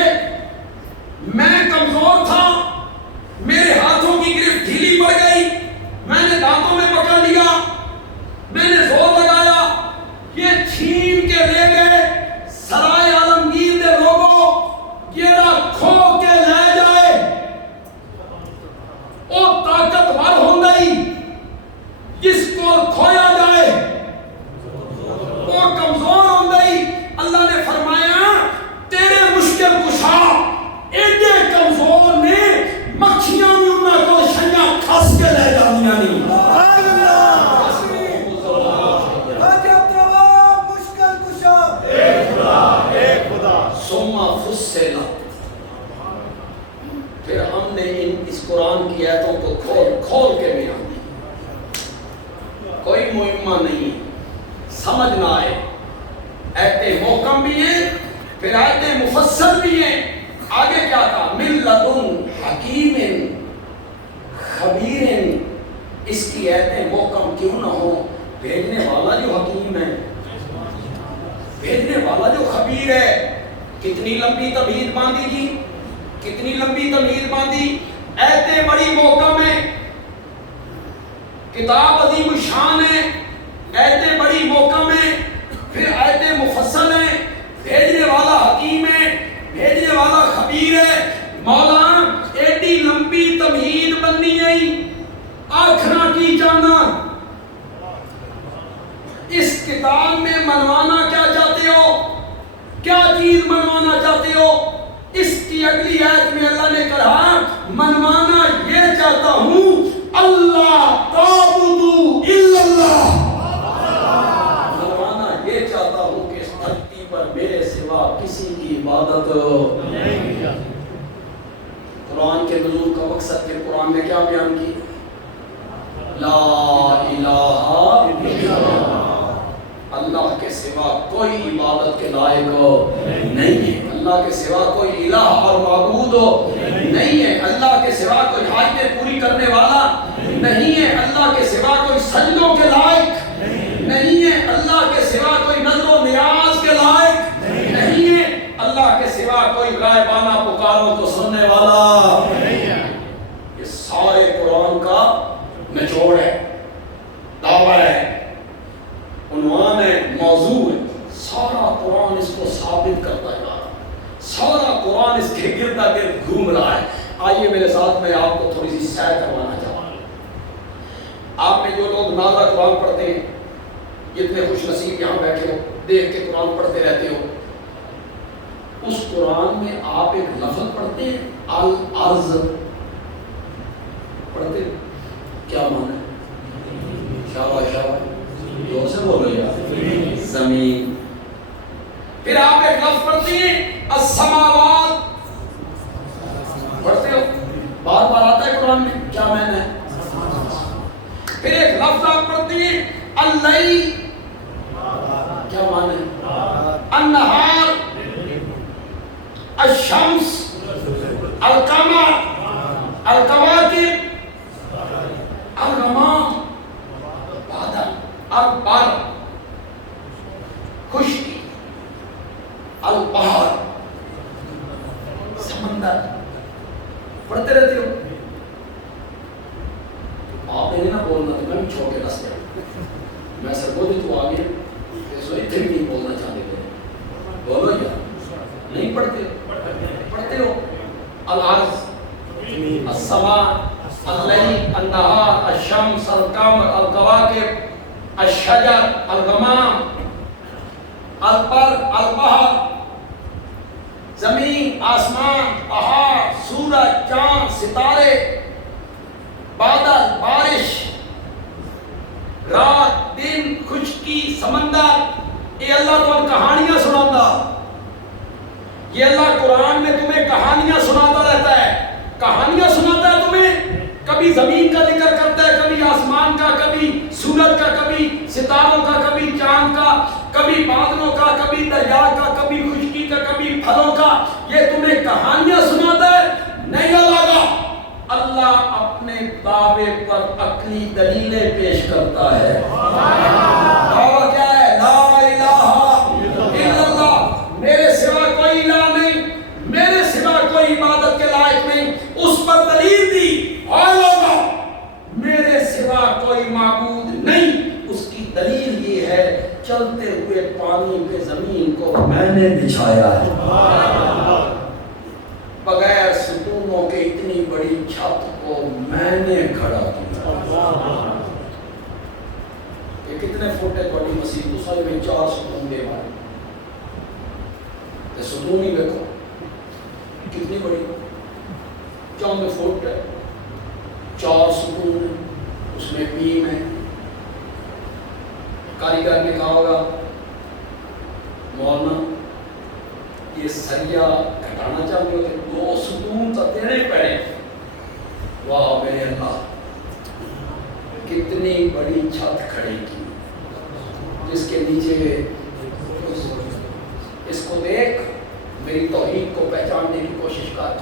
میں کمزور تھا. میرے ہاتھوں کی گرفت ڈھیلی پڑ گئی، میں نے دانتوں میں پکڑ لیا، میں نے زور لگایا. یہ چھین کے لے گئے. سرائے عالمگیر دے لوگوں یہ کھو کے لے جائے. وہ طاقتور ہوندہ ہی جس کو کھویا جائے وہ کمزور ہوندہ ہی. اللہ نے فرمایا تیرے مشکل کشا ایڈے کمزور نے مکھیاں بھی انہاں کو شنیاں کھس کے لے جانیاں نہیں. سوما فصلا. پھر ہم نے اس قرآن کی آیتوں کو کھول کھول کے بیان کیا. کوئی مہمہ نہیں ہے، سمجھ نہ آئے. آیتیں محکم بھی ہیں، پھر آیتیں مفصل بھی ہیں. آگے کیا کہا؟ من لدن حکیم کتنی لمبی تمہید باندھی جی، کتنی لمبی تمہید باندھی. ایتے بڑی محکم ہے، کتاب عظیم الشان ہے، ایتے بڑی محکم ہے، پھر ایتے مفصل ہیں، بھیجنے والا حکیم ہے، بھیجنے والا خبیر ہے. مولانا ایڈی لمبی تمہید بننی ہے، آخرا کی جانا. اس کتاب میں منوانا کیا چاہتے ہو؟ کیا چیز منوانا چاہتے ہو؟ اس کی اگلی آیت میں اللہ نے کہا منوانا یہ چاہتا ہوں اللہ تعبدوا الا اللہ. منوانا یہ چاہتا ہوں کہ اس دھرتی پر میرے سوا کسی کی عبادت نہیں. قرآن کے نزول کا مقصد کہ قرآن نے کیا بیان کی؟ لا الہ الا اللہ. اللہ کے سوا کوئی عبادت کے لائق نہیں ہے. اللہ کے سوا کوئی الہ اور معبود نہیں ہے. اللہ کے سوا کوئی حاجتیں پوری کرنے والا نہیں ہے. اللہ کے سوا کوئی سجدوں کے لائق نہیں ہے. اللہ کے سوا کوئی نظر و نیاز کے لائق نہیں ہے. اللہ کے سوا کوئی غائبانہ پکاروں کو سننے والا نہیں ہے. یہ سارے قرآن کا نچوڑ ہے، دعویٰ ہے، عنوان ہے، موضوع ہے. سارا قرآن اس کو ثابت کرتا ہے. سارا قرآن اس کے گرد گرد گھوم رہا ہے. آئیے میرے ساتھ میں آپ کو تھوڑی سی سیر کروانا چاہتا ہوں. آپ میں جو لوگ نازا قرآن پڑھتے ہیں، جتنے خوش نصیب یہاں بیٹھے ہو دیکھ کے قرآن پڑھتے رہتے ہو، اس قرآن میں آپ ایک لفظ پڑھتے ہیں الارض. پڑھتے کیا معنی ہے؟ شاباش شاباش، زور سے بولو یار. زمین. پھر آپ ایک لفظ پڑھتے ہیں السماوات. پڑھتے ہو، بار بار آتا ہے قرآن میں، کیا معنی ہے؟ پھر ایک لفظ آپ پڑھتے ہیں اللیل. کیا معنی ہے؟ النہار. الشمس، القمر، الکواکب، الغمام، بادل، البر، خشکی، البحر، سمندر. پڑھتے رہتے ہو. آپ نے نہ بولنا تو میں بھی چھوڑ کے رس گیا. میں سر بولتی تو آگے سوئی تھے بھی نہیں بولنا چاہتے تھے. بولو یار. نہیں پڑھتے؟ پڑھتے ہو. الارض، السماء، اللیل، النہار، الشمس، القمر، الکواکب، الشجر، الغمام، البر، البحر. زمین، آسمان، پہاڑ، سورج، چاند، ستارے، بادل، بارش، رات، دن، خشکی، سمندر. یہ اللہ تمہیں کہانیاں سناتا. یہ اللہ قرآن میں تمہیں کہانیاں سناتا رہتا ہے. کہانیاں سناتا ہے تمہیں. کبھی زمین کا ذکر کرتا ہے، کبھی آسمان کا، کبھی سورج کا، کبھی ستاروں کا، کبھی چاند کا، کبھی بادلوں کا، کبھی دریا کا، کبھی خشکی کا، کبھی پھلوں کا. یہ تمہیں کہانیاں سناتا ہے. نہیں اللہ اپنے دعوے پر عقلی دلیلیں پیش کرتا ہے. دعویٰ کیا ہے؟ لا الہ الا اللہ. میرے سوا کوئی الہ نہیں، میرے سوا کوئی عبادت کے لائق نہیں. اس پر دلیل دی. میرے سوا کوئی معبود نہیں. اس کی دلیل یہ ہے چلتے ہوئے پانی پہ زمین کو میں نے بچھایا ہے. بغیر ستونوں کے اتنی بڑی چھت کو میں نے کھڑا کیا. یہ کتنے فٹ ہے بڑی مسجد؟ دوسرے میں 4 ستون دے والے. ستون ہی دیکھو کتنی بڑی، 4 فٹ ہے، 4 ستون ہے، اس میں بیم ہے. کاریگر نے کہا ہوگا مولانا یہ سریا گھٹانا چاہتے ہوتے 2 ستون تو دینے پڑے. واہ میرے اللہ، کتنی بڑی چھت کھڑی کی جس کے نیچے. اس کو دیکھ، میری توحید کو پہچاننے کی کوشش کر.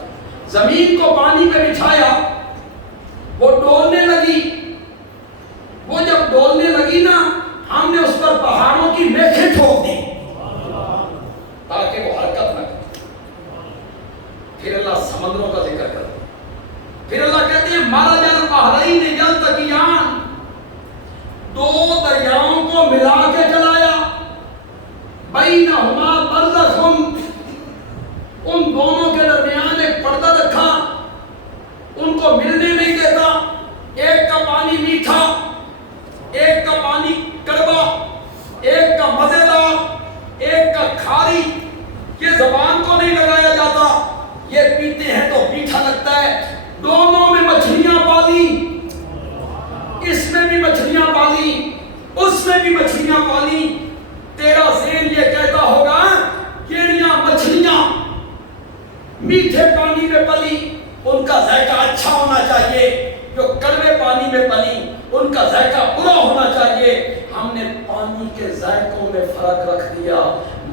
زمین کو پانی پہ بچھایا، وہ ڈولنے لگی. وہ جب ڈولنے لگی نا، ہم نے اس پر پہاڑوں کی میخیں ٹھوک دی تاکہ وہ حرکت نہ کرے. کو ملا کے چلایا، بینہما برزخ، ان دونوں کے درمیان ایک پردہ رکھا، ان کو ملنے نہیں دیتا، ایک کا پانی میٹھا، ایک کا پانی کڑوا، ایک کا مزیدار، ایک کا کھاری، یہ زبان کو نہیں لگایا جاتا، یہ پیتے ہیں تو میٹھا لگتا ہے، دونوں میں مچھلیاں پالی، اس میں بھی مچھلیاں پالی، اس میں بھی مچھلیاں پالی، تیرا ذہن یہ کہتا ہوگا کیڑیاں مچھلیاں میٹھے پانی میں پلی، ان کا ذائقہ اچھا ہونا چاہیے، جو کڑوے پانی میں پلی ان کا ذائقہ برا ہونا چاہیے۔ ہم نے پانی کے ذائقوں میں فرق رکھ دیا،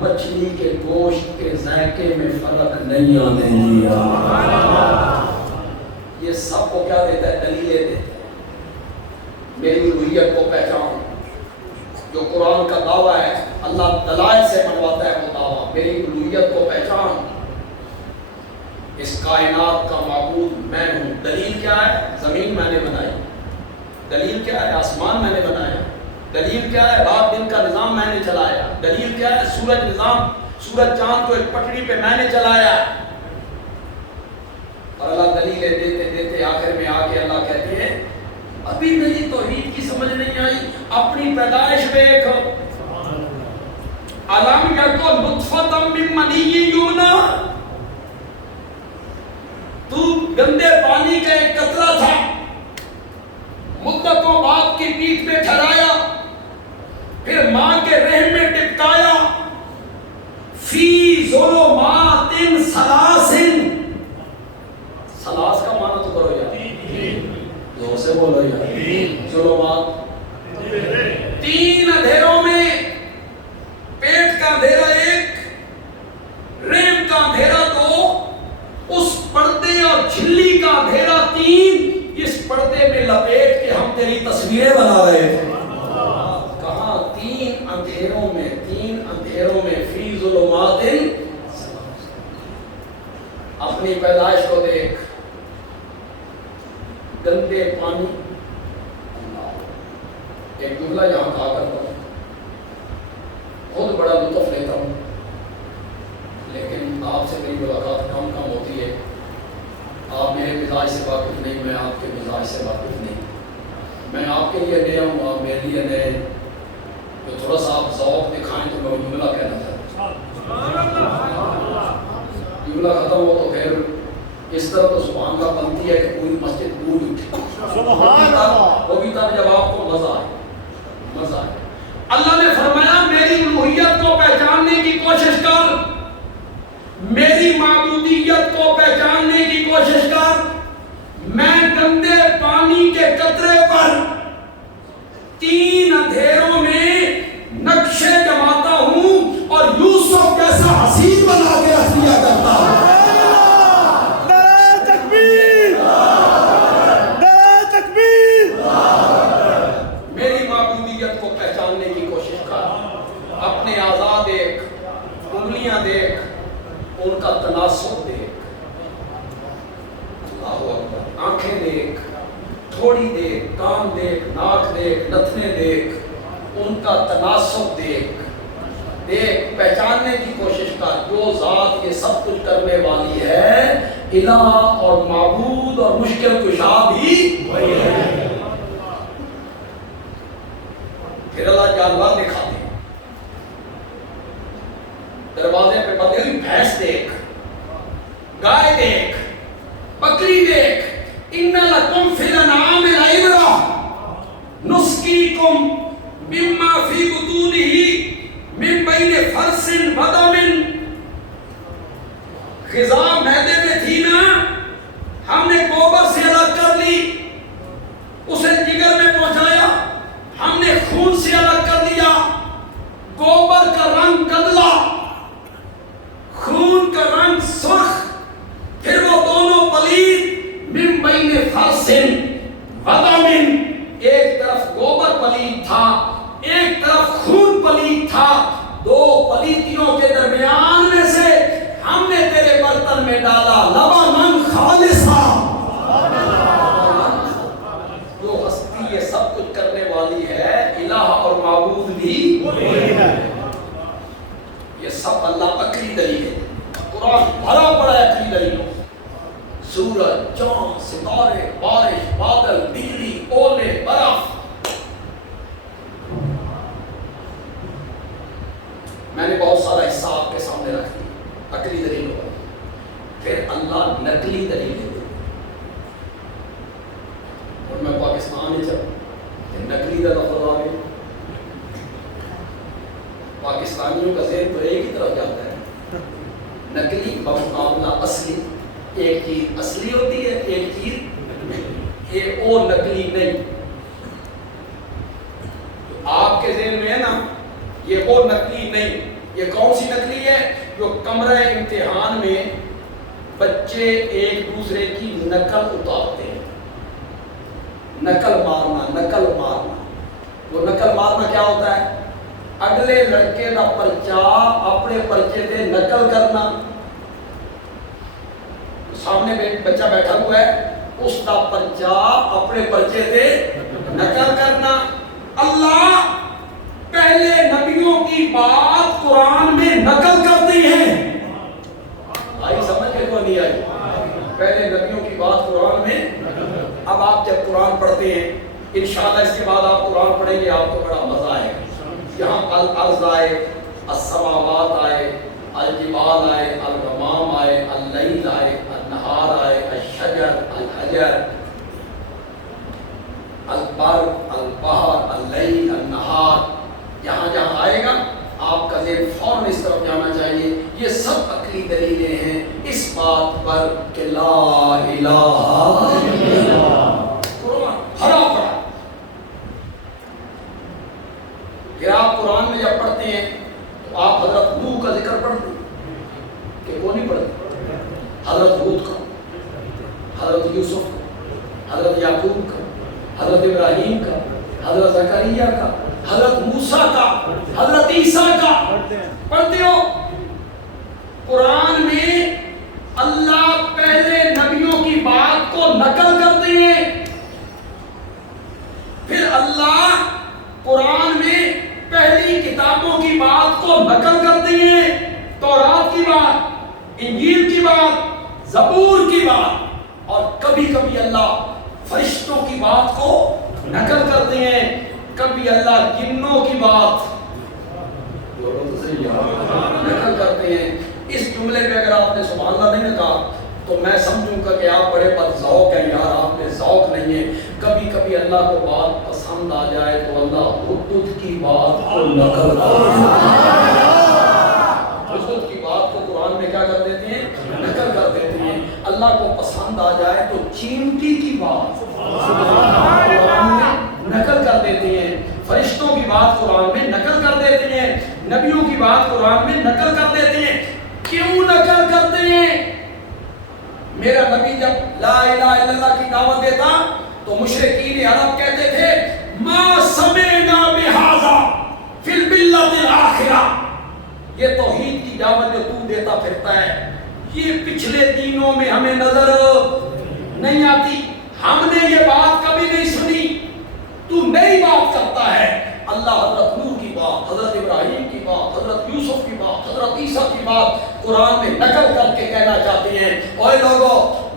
مچھلی کے گوشت کے ذائقے میں فرق نہیں آنے دیا۔ یہ سب کو کیا دیتا ہے؟ دلیلیں دیتا ہے۔ میری الوہیت کو پہچان، جو قرآن کا دعویٰ ہے اللہ دلائل سے منواتا ہے وہ دعویٰ، میری الوہیت کو پہچان، اس کائنات کا معبود میں ہوں۔ دلیل کیا ہے؟ زمین میں نے بنائی، دلیل کیا ہے؟ آسمان میں نے بنایا، دلیل کیا ہے؟ رات دن کا نظام میں نے چلایا، دلیل کیا ہے؟ سورج نظام، سورج چاند کو ایک پٹڑی پہ میں نے چلایا۔ اور اللہ دلیلیں دیتے دیتے آخر میں آ کے اللہ کہتے ہیں ابھی میری توحید کی سمجھ نہیں آئی، اپنی پیدائش دیکھ، علم یکن نطفۃ من منی یمنی، تو گندے پانی کا ایک قطرہ تھا، مدتوں باپ کی پیٹھ میں ٹھہرایا، پھر ماں کے رحم میں ٹپکایا، فی ظلمات ثلاث، ثلاث کا معنی تو کرو یار، زور سے بولو یار، ظلمات تین اندھیروں میں، پیٹ کا اندھیرا ایک، رحم کا اندھیرا دو، اس پردے اور جھلی کا اندھیرا تین، اس پردے میں لپیٹ کے ہم تیری تصویریں بنا رہے تھے۔ کہاں؟ تین اندھیروں میں، تین اندھیروں میں، فی ظلمات، اپنی پیدائش کو دیکھ، گندے پانی، ایک جملہ یہاں کہا کرتا ہوں، خود بڑا لطف لیتا ہوں، لیکن آپ سے میری ملاقات کم ہوتی ہے، آپ میرے مزاج سے واقف نہیں، میں آپ کے مزاج سے واقف نہیں، میں آپ کے لیے نیا ہوں، آپ میرے لیے نئے، تو تھوڑا سا آپ ذوق دکھائیں تو میں وہ جملہ کہنا چاہتا ہوں۔ جملہ ختم ہو تو پھر اس طرح تو سبحان اللہ بنتی ہے کہ پوری مسجد گونج اٹھے، وہ بھی تب جب آپ کو مزہ آئے، مزہ آئے۔ اللہ نے فرمایا میری الوہیت کو پہچاننے کی کوشش کر، میری معبودیت کو پہچاننے کی کوشش کر، میں گندے پانی کے قطرے پر تین اندھیروں میں نقشے جماتا ہوں اور یوسف جیسا حسین بنا کے رکھ دیا کرتا ہوں۔ میری معبودیت کو پہچاننے کی کوشش کر، اپنے اعضاء دیکھ، انگلیاں دیکھ، ان کا تناسب دیکھ، اللہ اکبر، آنکھیں دیکھ، تھوڑی دیکھ، کان دیکھ، ناک دیکھ، نتنے دیکھ، ان کا تناسب دیکھ، دیکھ، پہچاننے کی کوشش کر، جو ذات یہ سب کچھ کرنے والی ہے، الہ اور معبود اور مشکل کشا بھی وہی ہے۔ پھر اللہ جانور دکھا دے، دروازے پہ بندے ہوئی بھینس دیکھ، گائے دیکھ، بکری دیکھ، ان لکم فی الانعام لعبرۃ نسقیکم مما فی بطونہ من بین فرث و دم، غذا معدے میں تھی نا، ہم نے گوبر سے الگ کر لی، اسے جگر میں پہنچایا، ہم نے خون سے الگ کر دیا، گوبر کا رنگ گدلا، خون کا رنگ سرخ، پھر وہ دونوں پلید، من بین فرث و دم، ایک طرف گوبر پلید تھا، ایک طرف خون پلید تھا، دو پلیدیوں کے درمیان میں سے ہم نے تیرے برتن میں ڈالا لبناً خالصا۔ جو ہستی یہ سب کچھ کرنے والی ہے، الہ اور معبود بھی زمانے نقلی کا لفظ آ گیا. پاکستانیوں کا ذہن تو ایک ہی طرف جاتا ہے, نقلی بمقابلہ اصلی. ایک چیز اصلی ہوتی ہے, ایک چیز یہ اور نقلی نہیں. آپ کے ذہن میں ہے نا یہ وہ نقلی نہیں. یہ کون سی نقلی ہے؟ جو کمرہ امتحان میں بچے ایک دوسرے کی نقل اتارتے ہیں. نقل مارنا. وہ نقل مارنا کیا ہوتا ہے؟ اگلے لڑکے کا پرچہ اپنے پرچے سے نقل کرنا. سامنے بچہ بیٹھا ہوا ہے, اس کا پرچہ اپنے پرچے سے نقل کرنا. اللہ پہلے نبیوں کی بات قرآن میں نقل کرتی ہے. آئی سمجھ کے کو نہیں آئی؟ پہلے نبیوں کی بات قرآن میں. اب آپ جب قرآن پڑھتے ہیں انشاءاللہ اس کے بعد آپ قرآن پڑھیں گے آپ کو بڑا مزہ آئے گا. یہاں الارض آئے, السماوات آئے, الجبال آئے, الغمام آئے, اللیل آئے, النہار آئے, الشجر, الحجر, البر, البحر, اللیل, النہار. جہاں جہاں آئے گا آپ کا ذہن فوراً اس طرف جانا چاہیے. یہ سب عقلی دلیلیں ہیں اس بات پر کہ لا الہ الا اللہ. قرآن ہرا پڑا. پھر آپ قرآن میں جب پڑھتے ہیں تو آپ حضرت نوح کا ذکر پڑھتے ہیں کہ کون نہیں پڑھتے؟ حضرت ہود کا, حضرت یوسف کا, حضرت یعقوب کا, حضرت ابراہیم کا, حضرت زکریا کا, حضرت موسیٰ کا, حضرت عیسیٰ کا پڑھتے ہو. قرآن میں اللہ پہلے نبیوں کی بات کو نقل کرتے ہیں. پھر اللہ قرآن میں پہلی کتابوں کی بات کو نقل کرتے ہیں. تورات کی بات, انجیل کی بات, زبور کی بات. اور کبھی کبھی اللہ فرشتوں کی بات کو نقل کرتے ہیں. کبھی اللہ جنوں کی بات نقل کرتے ہیں. اس جملے پہ اگر آپ نے سبحان اللہ نہیں کہا تو میں سمجھوں گا کہ آپ بڑے بد ذوق ہیں یار, آپ میں ذوق نہیں ہے. کبھی کبھی اللہ کو بات پسند آ جائے تو اللہ حدود کی بات کو نقل کرتے ہیں. حدود کی بات کو قرآن میں کیا کر دیتے ہیں؟ نقل کر دیتے ہیں. اللہ کو پسند آ جائے تو چیمٹی کی بات قرآن میں نقل کر دیتے ہیں. فرشتوں کی بات قرآن میں نقل کر دیتے ہیں. نبیوں کی بات قرآن میں نقل کر دیتے ہیں. کیوں نقل کرتے ہیں؟ میرا نبی جب لا الہ الا اللہ کی دعوت دیتا تو مشرکین عرب کہتے تھے ما سمعنا بہذا فی الملۃ الاخرہ. یہ توحید کی دعوت جو تو دیتا پھرتا ہے یہ پچھلے دینوں میں ہمیں نظر نہیں آتی. ہم نے یہ بات کبھی نہیں سنی. تو نئی بات کرتا ہے. اللہ حضرت نوح کی بات, حضرت ابراہیم کی بات, حضرت یوسف کی بات, حضرت عیسیٰ کی بات قرآن میں نقل کر کے کہنا چاہتے ہیں اوے لوگوں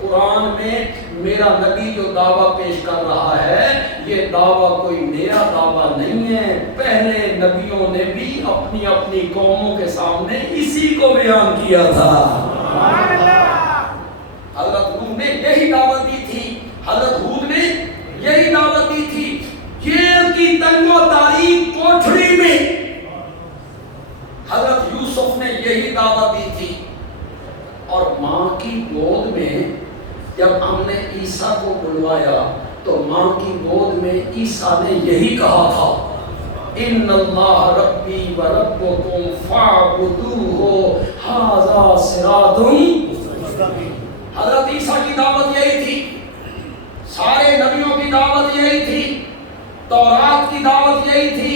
قرآن میں میرا نبی جو دعویٰ پیش کر رہا ہے یہ دعویٰ کوئی میرا دعویٰ نہیں ہے. پہلے نبیوں نے بھی اپنی اپنی قوموں کے سامنے اسی کو بیان کیا تھا. حضرت نوح نے یہی دعوت دی تھی, حضرت ہود نے یہی دعوت دی تھی. جیل کی تنگ و تاریک کوٹھڑی میں حضرت یوسف نے یہی دعوت دی تھی. اور ماں کی گود میں جب ہم نے عیسیٰ کو بلوایا تو ماں کی گود میں عیسیٰ نے یہی کہا تھا ان اللہ ربی و ربکم فاعبدوہ ھذا صراط مستقیم. حضرت عیسیٰ کی دعوت یہی تھی, سارے نبیوں کی دعوت یہی تھی, تورات کی دعوت یہی تھی,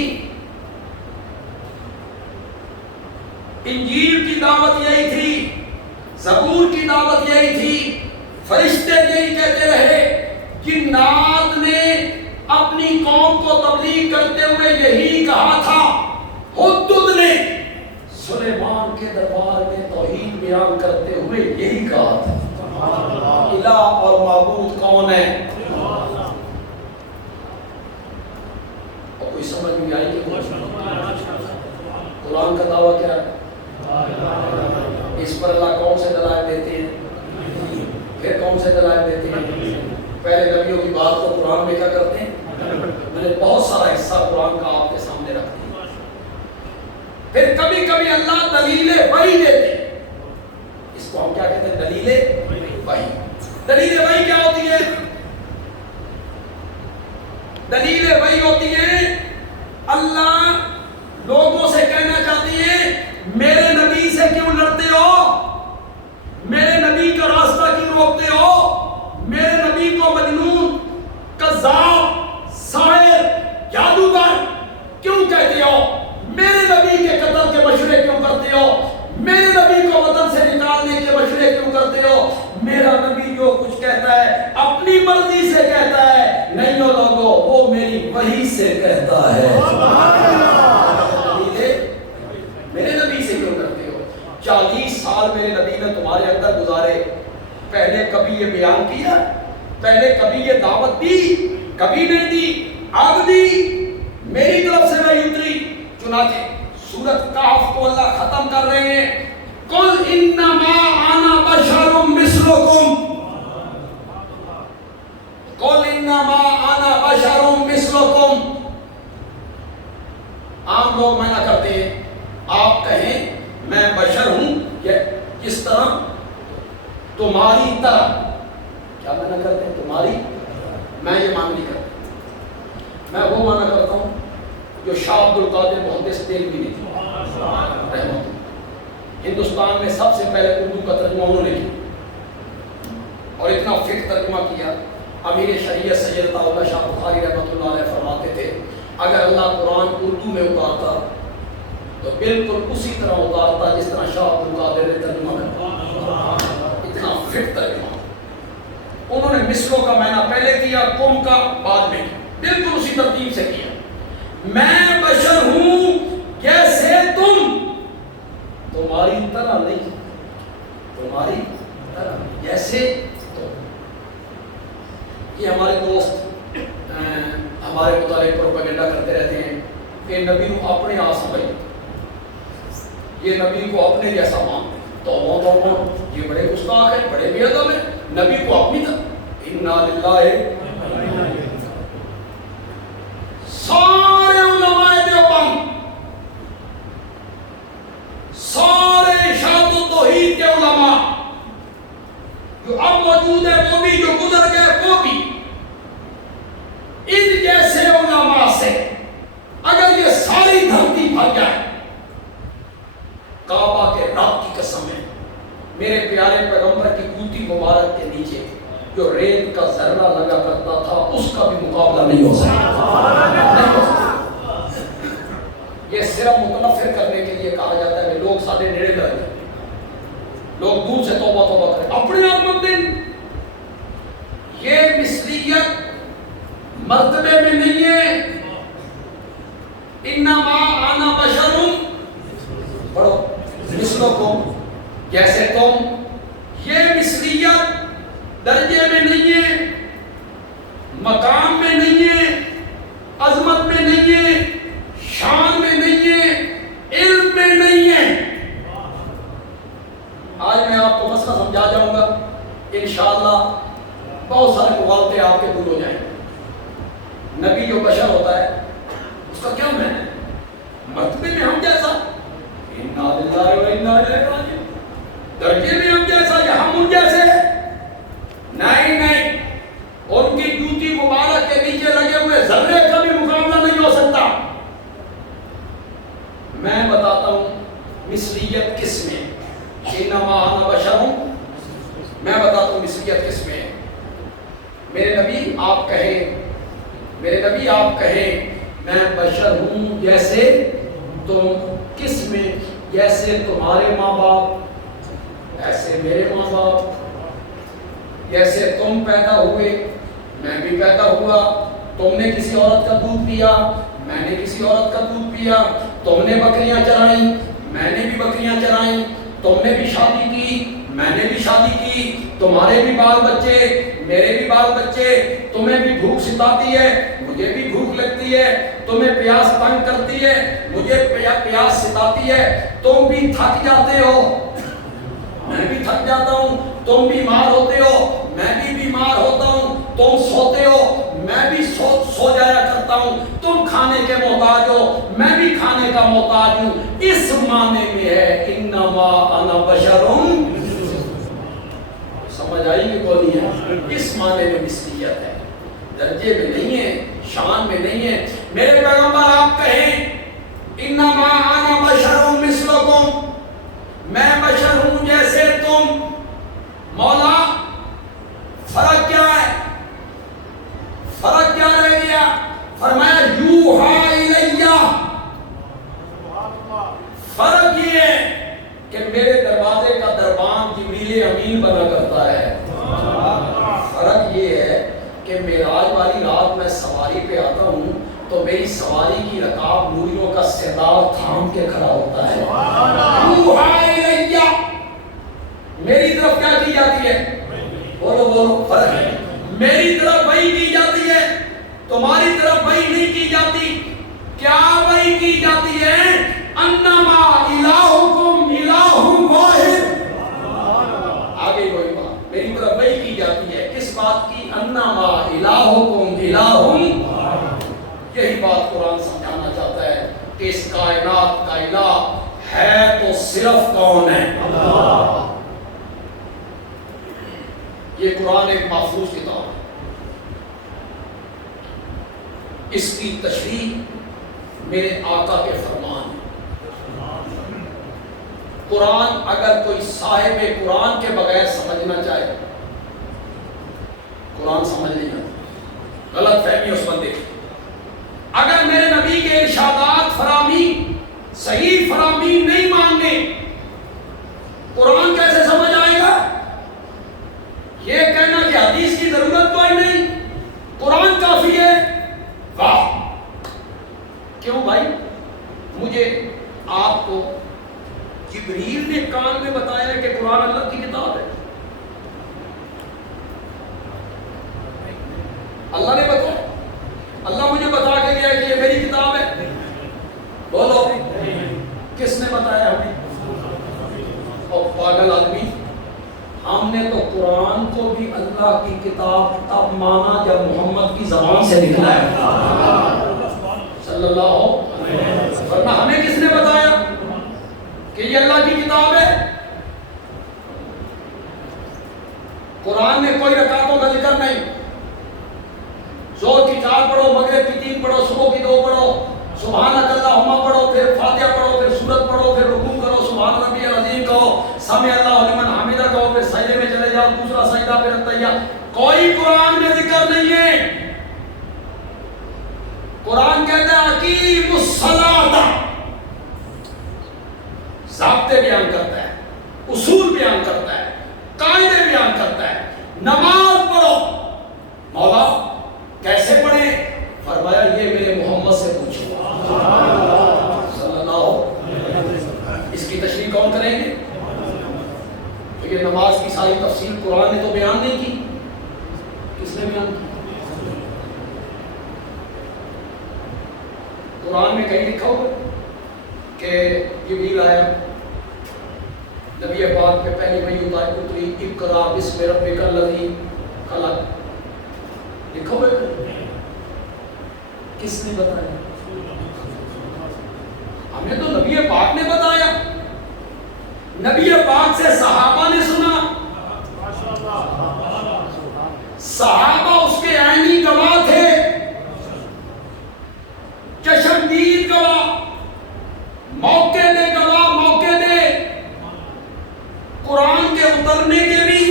انجیل کی دعوت یہی تھی, زبور کی دعوت یہی تھی. فرشتے یہی کہتے رہے. جنات نے اپنی قوم کو تبلیغ کرتے ہوئے یہی کہا تھا. حدود نے سلیمان کے دربار میں توحید بیان کرتے ہوئے یہی کہا تھا. الہ اور معبود کون ہے؟ اور کوئی سمجھ نہیں آئی کہ قرآن کا دعویٰ کیا ہے؟ اس پر اللہ کون سے دلائل دیتے ہیں؟ پھر کون سے دلائل دیتے ہیں؟ پہلے نبیوں کی بات کو قرآن میں کیا کرتے ہیں؟ میں نے بہت سارا حصہ قرآن کا آپ کے سامنے رکھ دیا. پھر کبھی کبھی اللہ دلیل وحی دیتے ہیں. اس کو ہم کیا کہتے ہیں؟ دلیل وحی. دلیل وحی کیا ہوتی ہے؟ دلیل وحی ہوتی ہے اللہ لوگوں سے کہنا چاہتی ہے میرے نبی سے کیوں لڑتے ہو؟ میرے نبی کا راستہ کیوں روکتے ہو؟ میرے نبی کو مجنون، کذاب، ساحر، جادوگر کیوں کہتے ہو؟ میرے نبی کے قتل کے مشورے کیوں کرتے ہو؟ میرے نبی کو وطن سے نکالنے کے مشورے کیوں کرتے ہو؟ میرا نبی جو کچھ کہتا ہے اپنی مرضی سے کہتا ہے، نہیں ہو لوگوں، وہ میری وحی سے کہتا ہے. میرے نبی سے کیوں کرتے ہو؟ 40 سال میرے نبی نے تمہارے اندر گزارے، پہلے کبھی یہ بیان کیا؟ پہلے کبھی یہ دعوت دی؟ کبھی نہیں دی. اب دی، میری طرف سے وحی اتری. چنانچہ سورۃ کہف کو اللہ ختم کر رہے ہیں، قل انما انا بشر مثلکم، قل انما انا بشر مثلکم. عام لوگ منع کرتے ہیں، آپ کہیں میں بشر ہوں کس طرح؟ تمہاری طرح. کیا منع کرتے ہیں؟ تمہاری. میں یہ معنی نہیں کرتا. میں وہ معنی کرتا ہوں جو شاہ عبد القادر محدث دہلوی نے رحمۃ. ہندوستان میں سب سے پہلے اردو کا ترجمہ انہوں نے کیا اور اتنا فقہ ترجمہ کیا. امیر شریعت سید عطا اللہ شاہ بخاری رحمۃ اللہ علیہ فرماتے تھے اگر اللہ قرآن اردو میں اتارتا تو بالکل اسی طرح اتارتا جس طرح شاہ عبد القادر نے ترجمہ کرتا. اتنا فٹ ترجمہ. انہوں نے مثلوں کا معنی پہلے کیا، قوم کا بعد میں کیا، بالکل اسی ترتیب سے کیا. میں بشر ہوں جیسے تم، تمہاری طرح نہیں، تمہاری طرح جیسے تم. یہ ہمارے دوست ہمارے متعلق پروپیگنڈا کرتے رہتے ہیں کہ نبی کو اپنے آ سمجھ، یہ نبی کو اپنے جیسا مانتے. تو یہ بڑے گستاخ ہیں، بڑے بے ادب ہیں. نبی کو اپنی طرح انا للہ. سارے علماء دیوبند، سارے اشاعت التوحید کے علماء جو اب موجود ہیں وہ بھی، جو گزر گئے وہ بھی، ان جیسے علماء سے اگر یہ ساری دھرتی بھر جائے، کعبہ کے رب کی قسم ہے میرے پیارے پیغمبر کی گوتی مبارک کے نیچے جو ریت کا ذرہ لگا کرتا تھا اس کا بھی مقابلہ نہیں ہو سکتا. یہ صرف متنفر کرنے کے لیے کہا جاتا ہے کہ لوگ سارے نیڑے کر دیں، لوگ دور سے توبہ توبہ کریں، اپنے آپ مت دیں. یہ مثلیت مرتبے میں نہیں ہے. انما انا بشر پڑھو مثلکم جیسے تم. یہ مثلیت درجے میں نہیں ہے، مقام میں نہیں ہے، عظمت میں نہیں ہے، شان میں نہیں ہے، علم میں نہیں ہے. آج میں آپ کو مسئلہ سمجھا جاؤں گا، انشاءاللہ بہت سارے مغالطے آپ کے دور ہو جائیں. نبی جو بشر ہوتا ہے اس کا کیا معنی ہے؟ مرتبے میں ہم جیسا، انا للہ و انا الیہ راجعون. درجے میں ہم جیسا یا ہم ان جیسے؟ نہیں نہیں. ان کی جوتی مبارک کے نیچے لگے ہوئے ذرے کا بھی مقابلہ نہیں ہو سکتا. میں بتاتا ہوں مثلیت کس میں. انما انا بشر، میں بتاتا ہوں مثلیت کس میں. میرے نبی آپ کہیں، میرے نبی آپ کہیں میں بشر ہوں جیسے تم. کس میں؟ جیسے تمہارے ماں باپ ایسے میرے ماں باپ، جیسے تم پیدا ہوئے میں بھی پیدا ہوا. تم نے کسی عورت کا دودھ پیا، میں نے کسی عورت کا دودھ پیا. تم نے بکریاں چرائیں، میں نے بھی بکریاں چرائیں. تم نے بھی شادی کی، میں نے بھی شادی کی. تمہارے بھی بال بچے، میرے بھی بال بچے. تمہیں بھی بھوک ستاتی ہے، مجھے بھی بھوک لگتی ہے. تمہیں پیاس تنگ کرتی ہے، مجھے پیاس ستاتی ہے. تم بھی تھک جاتے ہو، میں بھی تھک جاتا ہوں. تم بیمار ہوتے ہو، میں بھی بیمار ہوتا ہوں. تم سوتے ہو، میں سو جایا کرتا ہوں، تم کھانے کے محتاج ہو، میں بھی کھانے کا محتاج ہوں، اس معنی میں ہے انما انا بشر، سمجھ آئی کہ کوئی نہیں ہے؟ اس معنی میں مثلیت ہے، درجے میں نہیں ہے، شان میں نہیں ہے۔ میرے پیغمبر آپ کہیں انما انا بشر مثلکم، میں بشر ہوں جیسے تم، مولا فرق کیا ہے؟ فرق کیا رہ گیا؟ فرمایا یوحا الیہ، فرق یہ ہے کہ میرے دروازے کا دربان جبریل امین بنا کرتا ہے، فرق یہ ہے کہ معراج والی رات میں سواری پہ آتا ہوں تو میری سواری کی رکاب نوریوں کا سردار تھام کے کھڑا ہوتا ہے۔ یوحا الیہ، میری طرف کیا کی جاتی ہے؟ بولو بولو، فرق ہے، میری طرف وحی کی جاتی ہے، تمہاری طرف وحی نہیں کی جاتی۔ کیا وحی کی جاتی ہے؟ انما الہکم الہ واحد، آگے کوئی بات، میری طرف وحی کی جاتی ہے، کس بات کی؟ انما الہکم الہ، یہی بات قرآن سمجھانا چاہتا ہے کہ اس کائنات کا الہ ہے تو صرف کون ہے؟ اللہ۔ یہ قرآن ایک محفوظ کتاب ہے، اس کی تشریح میرے آقا کے فرمان ہے۔ قرآن اگر کوئی صاحب قرآن کے بغیر سمجھنا چاہے، قرآن سمجھ نہیں آتا، غلط فہمی اس بندے کی۔ اگر میرے نبی کے ارشادات فراہمی صحیح فراہمی نہیں ماننے، قرآن کیسے سمجھ آئے گا؟ یہ کہنا کہ حدیث کی ضرورت کوئی نہیں، قرآن کافی ہے، واہ! کیوں بھائی؟ مجھے آپ کو جبریل نے کان میں بتایا کہ قرآن اللہ کی کتاب ہے، اللہ نے بتایا، اللہ مجھے بتا کے گیا کہ یہ میری کتاب ہے، بولو کس نے بتایا؟ ہمیں؟ اور پاگل آدمی، ہم نے تو قرآن کو بھی اللہ کی کتاب تب مانا جب محمد کی زبان سے نکلا ہے صلی اللہ علیہ وسلم، ورنہ ہمیں کس نے بتایا کہ یہ اللہ کی کتاب ہے؟ قرآن میں کوئی رکعتوں کا ذکر نہیں، ظہر کی 4 پڑھو، مغرب کی 3 پڑھو، صبح کی 2 پڑھو، سبحانک اللہم پڑھو، پھر فاتحہ پڑھو، پھر سورت پڑھو، پھر رکوع کرو، سبحان ربی العظیم کہو، سمع اللہ لمن حمدہ کہو، پھر سجدے میں چلے جاؤ، دوسرا سجدہ، پھر التحیات۔ کوئی قرآن میں ذکر نہیں ہے۔ قرآن کہتا ہے اقیموا الصلاۃ، ضابطے بیان کرتا ہے، اصول بیان کرتا ہے، قاعدے بیان کرتا ہے۔ نماز پڑھو، مولا کیسے پڑھیں؟ فرمایا یہ میرے محمد سے پوچھو صلی اللہ علیہ وسلم۔ اس کی تشریح کون کریں گے؟ تو یہ نماز کی ساری تفصیل قرآن نے تو بیان نہیں کی، کس نے بیان کی؟ قرآن میں کہیں لکھا ہوا کہ جبریل آیا، نبی پاک پہ پہلی وحی اتری، اقرا بسم ربک الذی خلق، لکھا ہوا ہے؟ کس نے بتایا؟ ہمیں تو نبی پاک نے بتایا، نبی پاک سے صحابہ نے سنا، صحابہ اس کے عینی گواہ تھے، چشمدید گواہ، موقع دے گواہ، موقع دے قرآن کے اترنے کے بھی،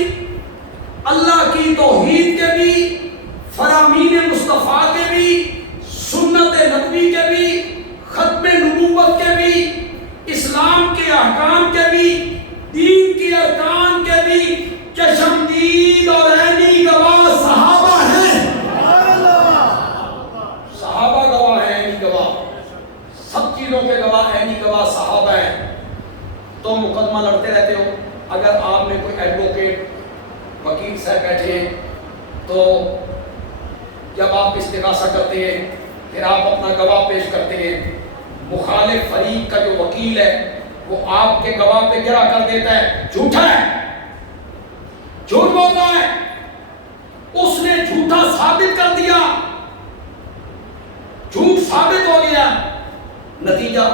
اللہ کی توحید کے بھی، فرامین مصطفیٰ کے بھی، سنت نبوی کے بھی، ختم نبوت کے بھی، اسلام کے احکام کے بھی، دین کے ارکان کے بھی، چشمدید اور عینی گواہ صحابہ ہیں۔ صحابہ گواہ ہیں، عینی گواہ، سب چیزوں کے گواہ عینی گواہ صحابہ ہیں۔ تو مقدمہ لڑتے رہتے ہو، اگر آپ میں کوئی ایڈوکیٹ وکیل صاحب بیٹھے ہیں تو جب آپ استغاثہ کرتے ہیں پھر آپ اپنا گواہ پیش کرتے ہیں، مخالف فریق کا جو وکیل ہے وہ آپ کے گواہ پہ گرا کر دیتا ہے، جھوٹا ہے، جھوٹ بولتا ہے، اس نے جھوٹا ثابت کر دیا، ثابت ہو گیا، نتیجہ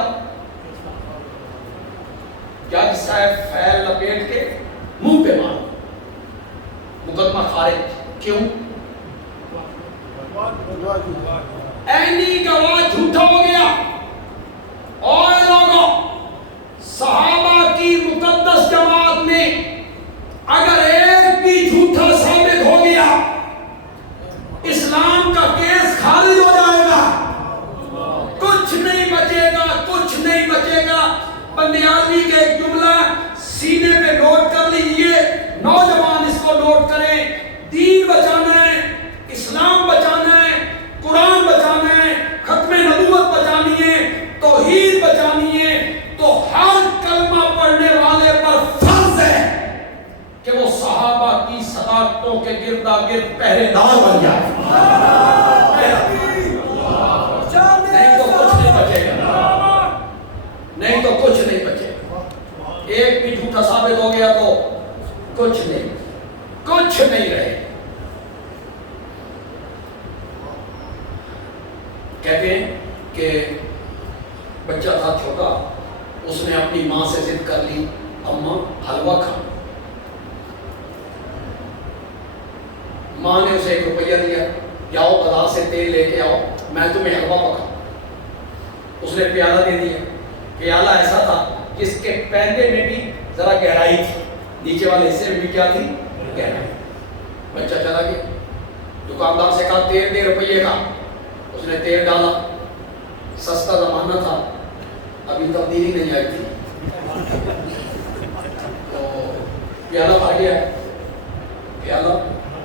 جج صاحب فیل لپیٹ کے منہ پہ مارو، مقدمہ خارج۔ کیوں؟ عینی گواہ جھوٹا ہو گیا۔ اور لوگوں، صحابہ کی مقدس جماعت میں اگر ایک بھی جھوٹا ثابت ہو گیا، اسلام کا کیس خارج ہو جائے گا، کچھ نہیں بچے گا، کچھ نہیں بچے گا۔ بندیالوی کے ایک جملہ سینے پہ نوٹ کر لیجئے، نوجوان اس کو نوٹ کریں، دین بچانا ہے، اسلام بچانا ہے، قرآن بچانا ہے، ختم نبوت بچانی ہے، توحید بچانی ہے، تو ہر کلمہ پڑھنے والے پر فرض ہے کہ وہ صحابہ کی صداقتوں کے گردا گرد پہرے دار بن جائے۔ نہیں تو کچھ نہیں بچے گا، نہیں تو کچھ نہیں بچے گا۔ ایک بھی جھوٹا ثابت ہو گیا تو کچھ نہیں رہے۔ کہتے ہیں کہ بچہ تھا چھوٹا، اس نے اپنی ماں سے ضد کر لی، اماں حلوہ کھا۔ ماں نے اسے 1 روپیہ دیا، جاؤ بازار سے تیل لے کے آؤ، میں تمہیں حلوہ پکاؤں۔ اس نے پیالہ دے دیا، پیالہ ایسا تھا جس کے پہنے میں بھی ذرا گہرائی تھی، نیچے والے حصے میں بھی کیا تھی؟ گہرائی۔ بچہ چلا گیا، دکاندار سے کہا تیل دے روپیے کا، اس نے تیل ڈالا، سستا زمانہ تھا، ابھی تبدیلی نہیں آئی تھی، تو پیالہ بھر گیا، پیالہ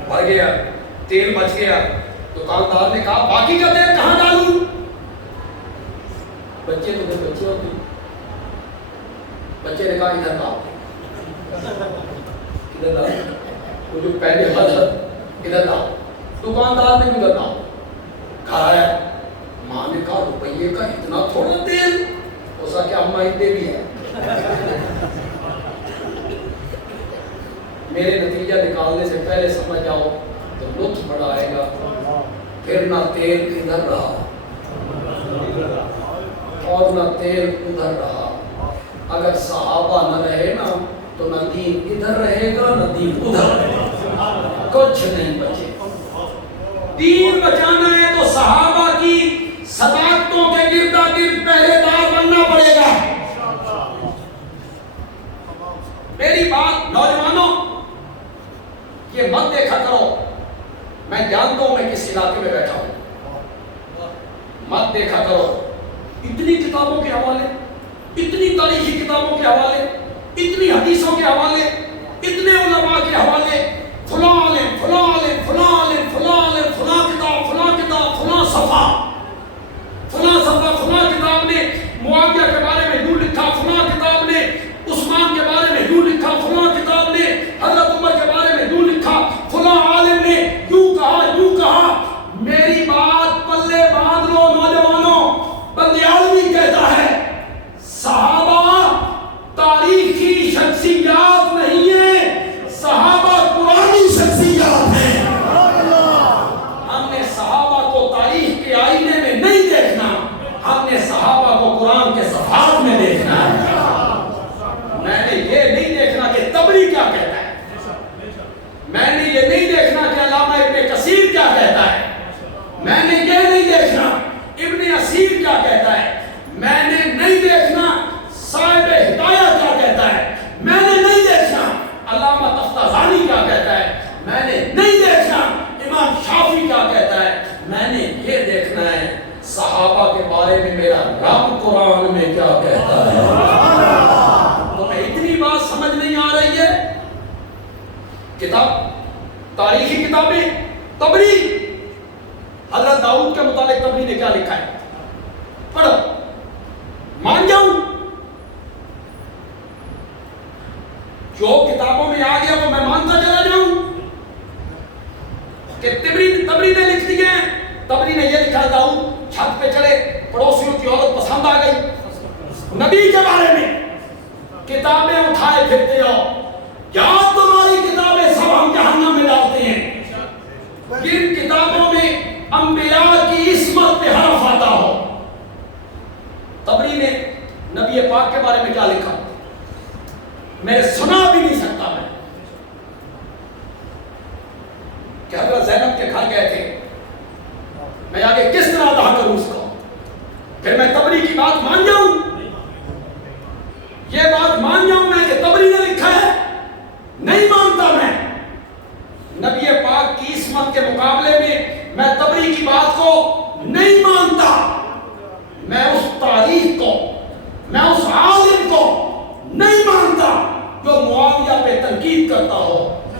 بھر گیا، تیل بچ گیا۔ دکاندار نے کہا باقی کا تیل کہاں ڈالوں؟ بچے تو پھر بچے ہوتے، بچے نے کہا ادھر ڈال، ادھر ڈال، وہ جو پہلے حضرت ادھر ڈال، دکاندار نے بھی ادھر ڈال، کھایا۔ ماں نے کہا روپیے کا اتنا تھوڑا تیل، اسا کیا اماں اتنے بھی ہے۔ میرے نتیجہ نکالنے سے پہلے سمجھ جاؤ تو لطف بڑا آئے گا۔ پھر نہ تیل ادھر رہا اور نہ تیل ادھر رہا۔ اگر صحابہ نہ رہے نا تو نہ دین ادھر رہے گا نہ دین ادھر رہے گا، کچھ نہیں بچے۔ دین بچانا ہے تو صحابہ کی صداقتوں کے گردا گرد پہرے دار بننا پڑے گا۔ میری بات نوجوانوں یہ مت دیکھا کرو، میں جانتا ہوں میں کس علاقے میں بیٹھا ہوں، مت دیکھا کرو اتنی کتابوں کے حوالے، اتنی تاریخی کتابوں کے حوالے، اتنی حدیثوں کے حوالے، اتنے علماء کے حوالے، فلاں عالم فلاں عالم فلاں عالم فلاں عالم فلاں کتاب فلاں صفحہ فلاں کتاب نے معاویہ کے بارے میں یوں لکھا، فلاں کتاب نے عثمان کے بارے میں یوں لکھا، فلاں کتاب نے حضرت عمر کے بارے میں یوں لکھا، فلاں عالم نے یوں کہا۔ میری بات پلے باندھ لو نوجوانوں، بندیالوی کہتا ہے صحابہ تاریخی شخصیات نہیں ہیں، صحابہ قرآنی شخصیات ہیں۔ ہم نے صحابہ کو تاریخ کے آئینے میں نہیں دیکھنا، ہم نے صحابہ کو قرآن کے صفحات میں دیکھنا ہے۔ میں نے یہ نہیں دیکھنا کہ طبری کیا کہتا ہے، میں نے یہ نہیں دیکھنا کہ علامہ ابن کثیر کیا کہتا ہے، میں نے یہ نہیں دیکھنا ابن اسیر کیا کہتا ہے، میں نے نہیں دیکھنا صاحب ہدایہ کیا کہتا ہے، میں نے نہیں دیکھنا علامہ تفتازانی کیا کہتا ہے، میں نے نہیں دیکھنا امام شافعی کیا کہتا ہے، میں نے یہ دیکھنا ہے صحابہ کے بارے میں میرا رب قرآن میں کیا کہتا ہے۔ تمہیں اتنی بات سمجھ نہیں آ رہی ہے؟ کتاب تاریخی کتابیں، طبری، حضرت داؤد کے متعلق طبری نے کیا لکھا ہے پڑھو، مان جاؤں جو کتابوں میں آ گیا وہ میں مانتا چلا جاؤں کہ طبری نے لکھ دیا ہے۔ طبری نے یہ لکھا داؤد چھت پہ چڑھے، پڑوسیوں کی عورت پسند آ گئی، نبی کے بارے میں کتابیں اٹھائے پھرتے ہو، کیا تمہاری کتابیں سب ہم جہنم میں ڈالتے ہیں۔ جن کتابوں میں انبیاء کی عصمت پہ حرف آتا ہو، پاک کے بارے میں کیا لکھا، میں سنا بھی نہیں سکتا میں کہ حضرت زینب کے گھر گئے تھے، میں آگے کس طرح ادا کروں اس کو، پھر میں طبری کی بات مان جاؤں، یہ بات مان جاؤں میں کہ طبری نے لکھا ہے، نہیں مانتا میں۔ نبی پاک کی عصمت کے مقابلے میں طبری کی بات کو نہیں مانتا، میں اس تاریخ کو، میں اس عالم کو نہیں مانتا جو معاویہ پہ تنقید کرتا ہو،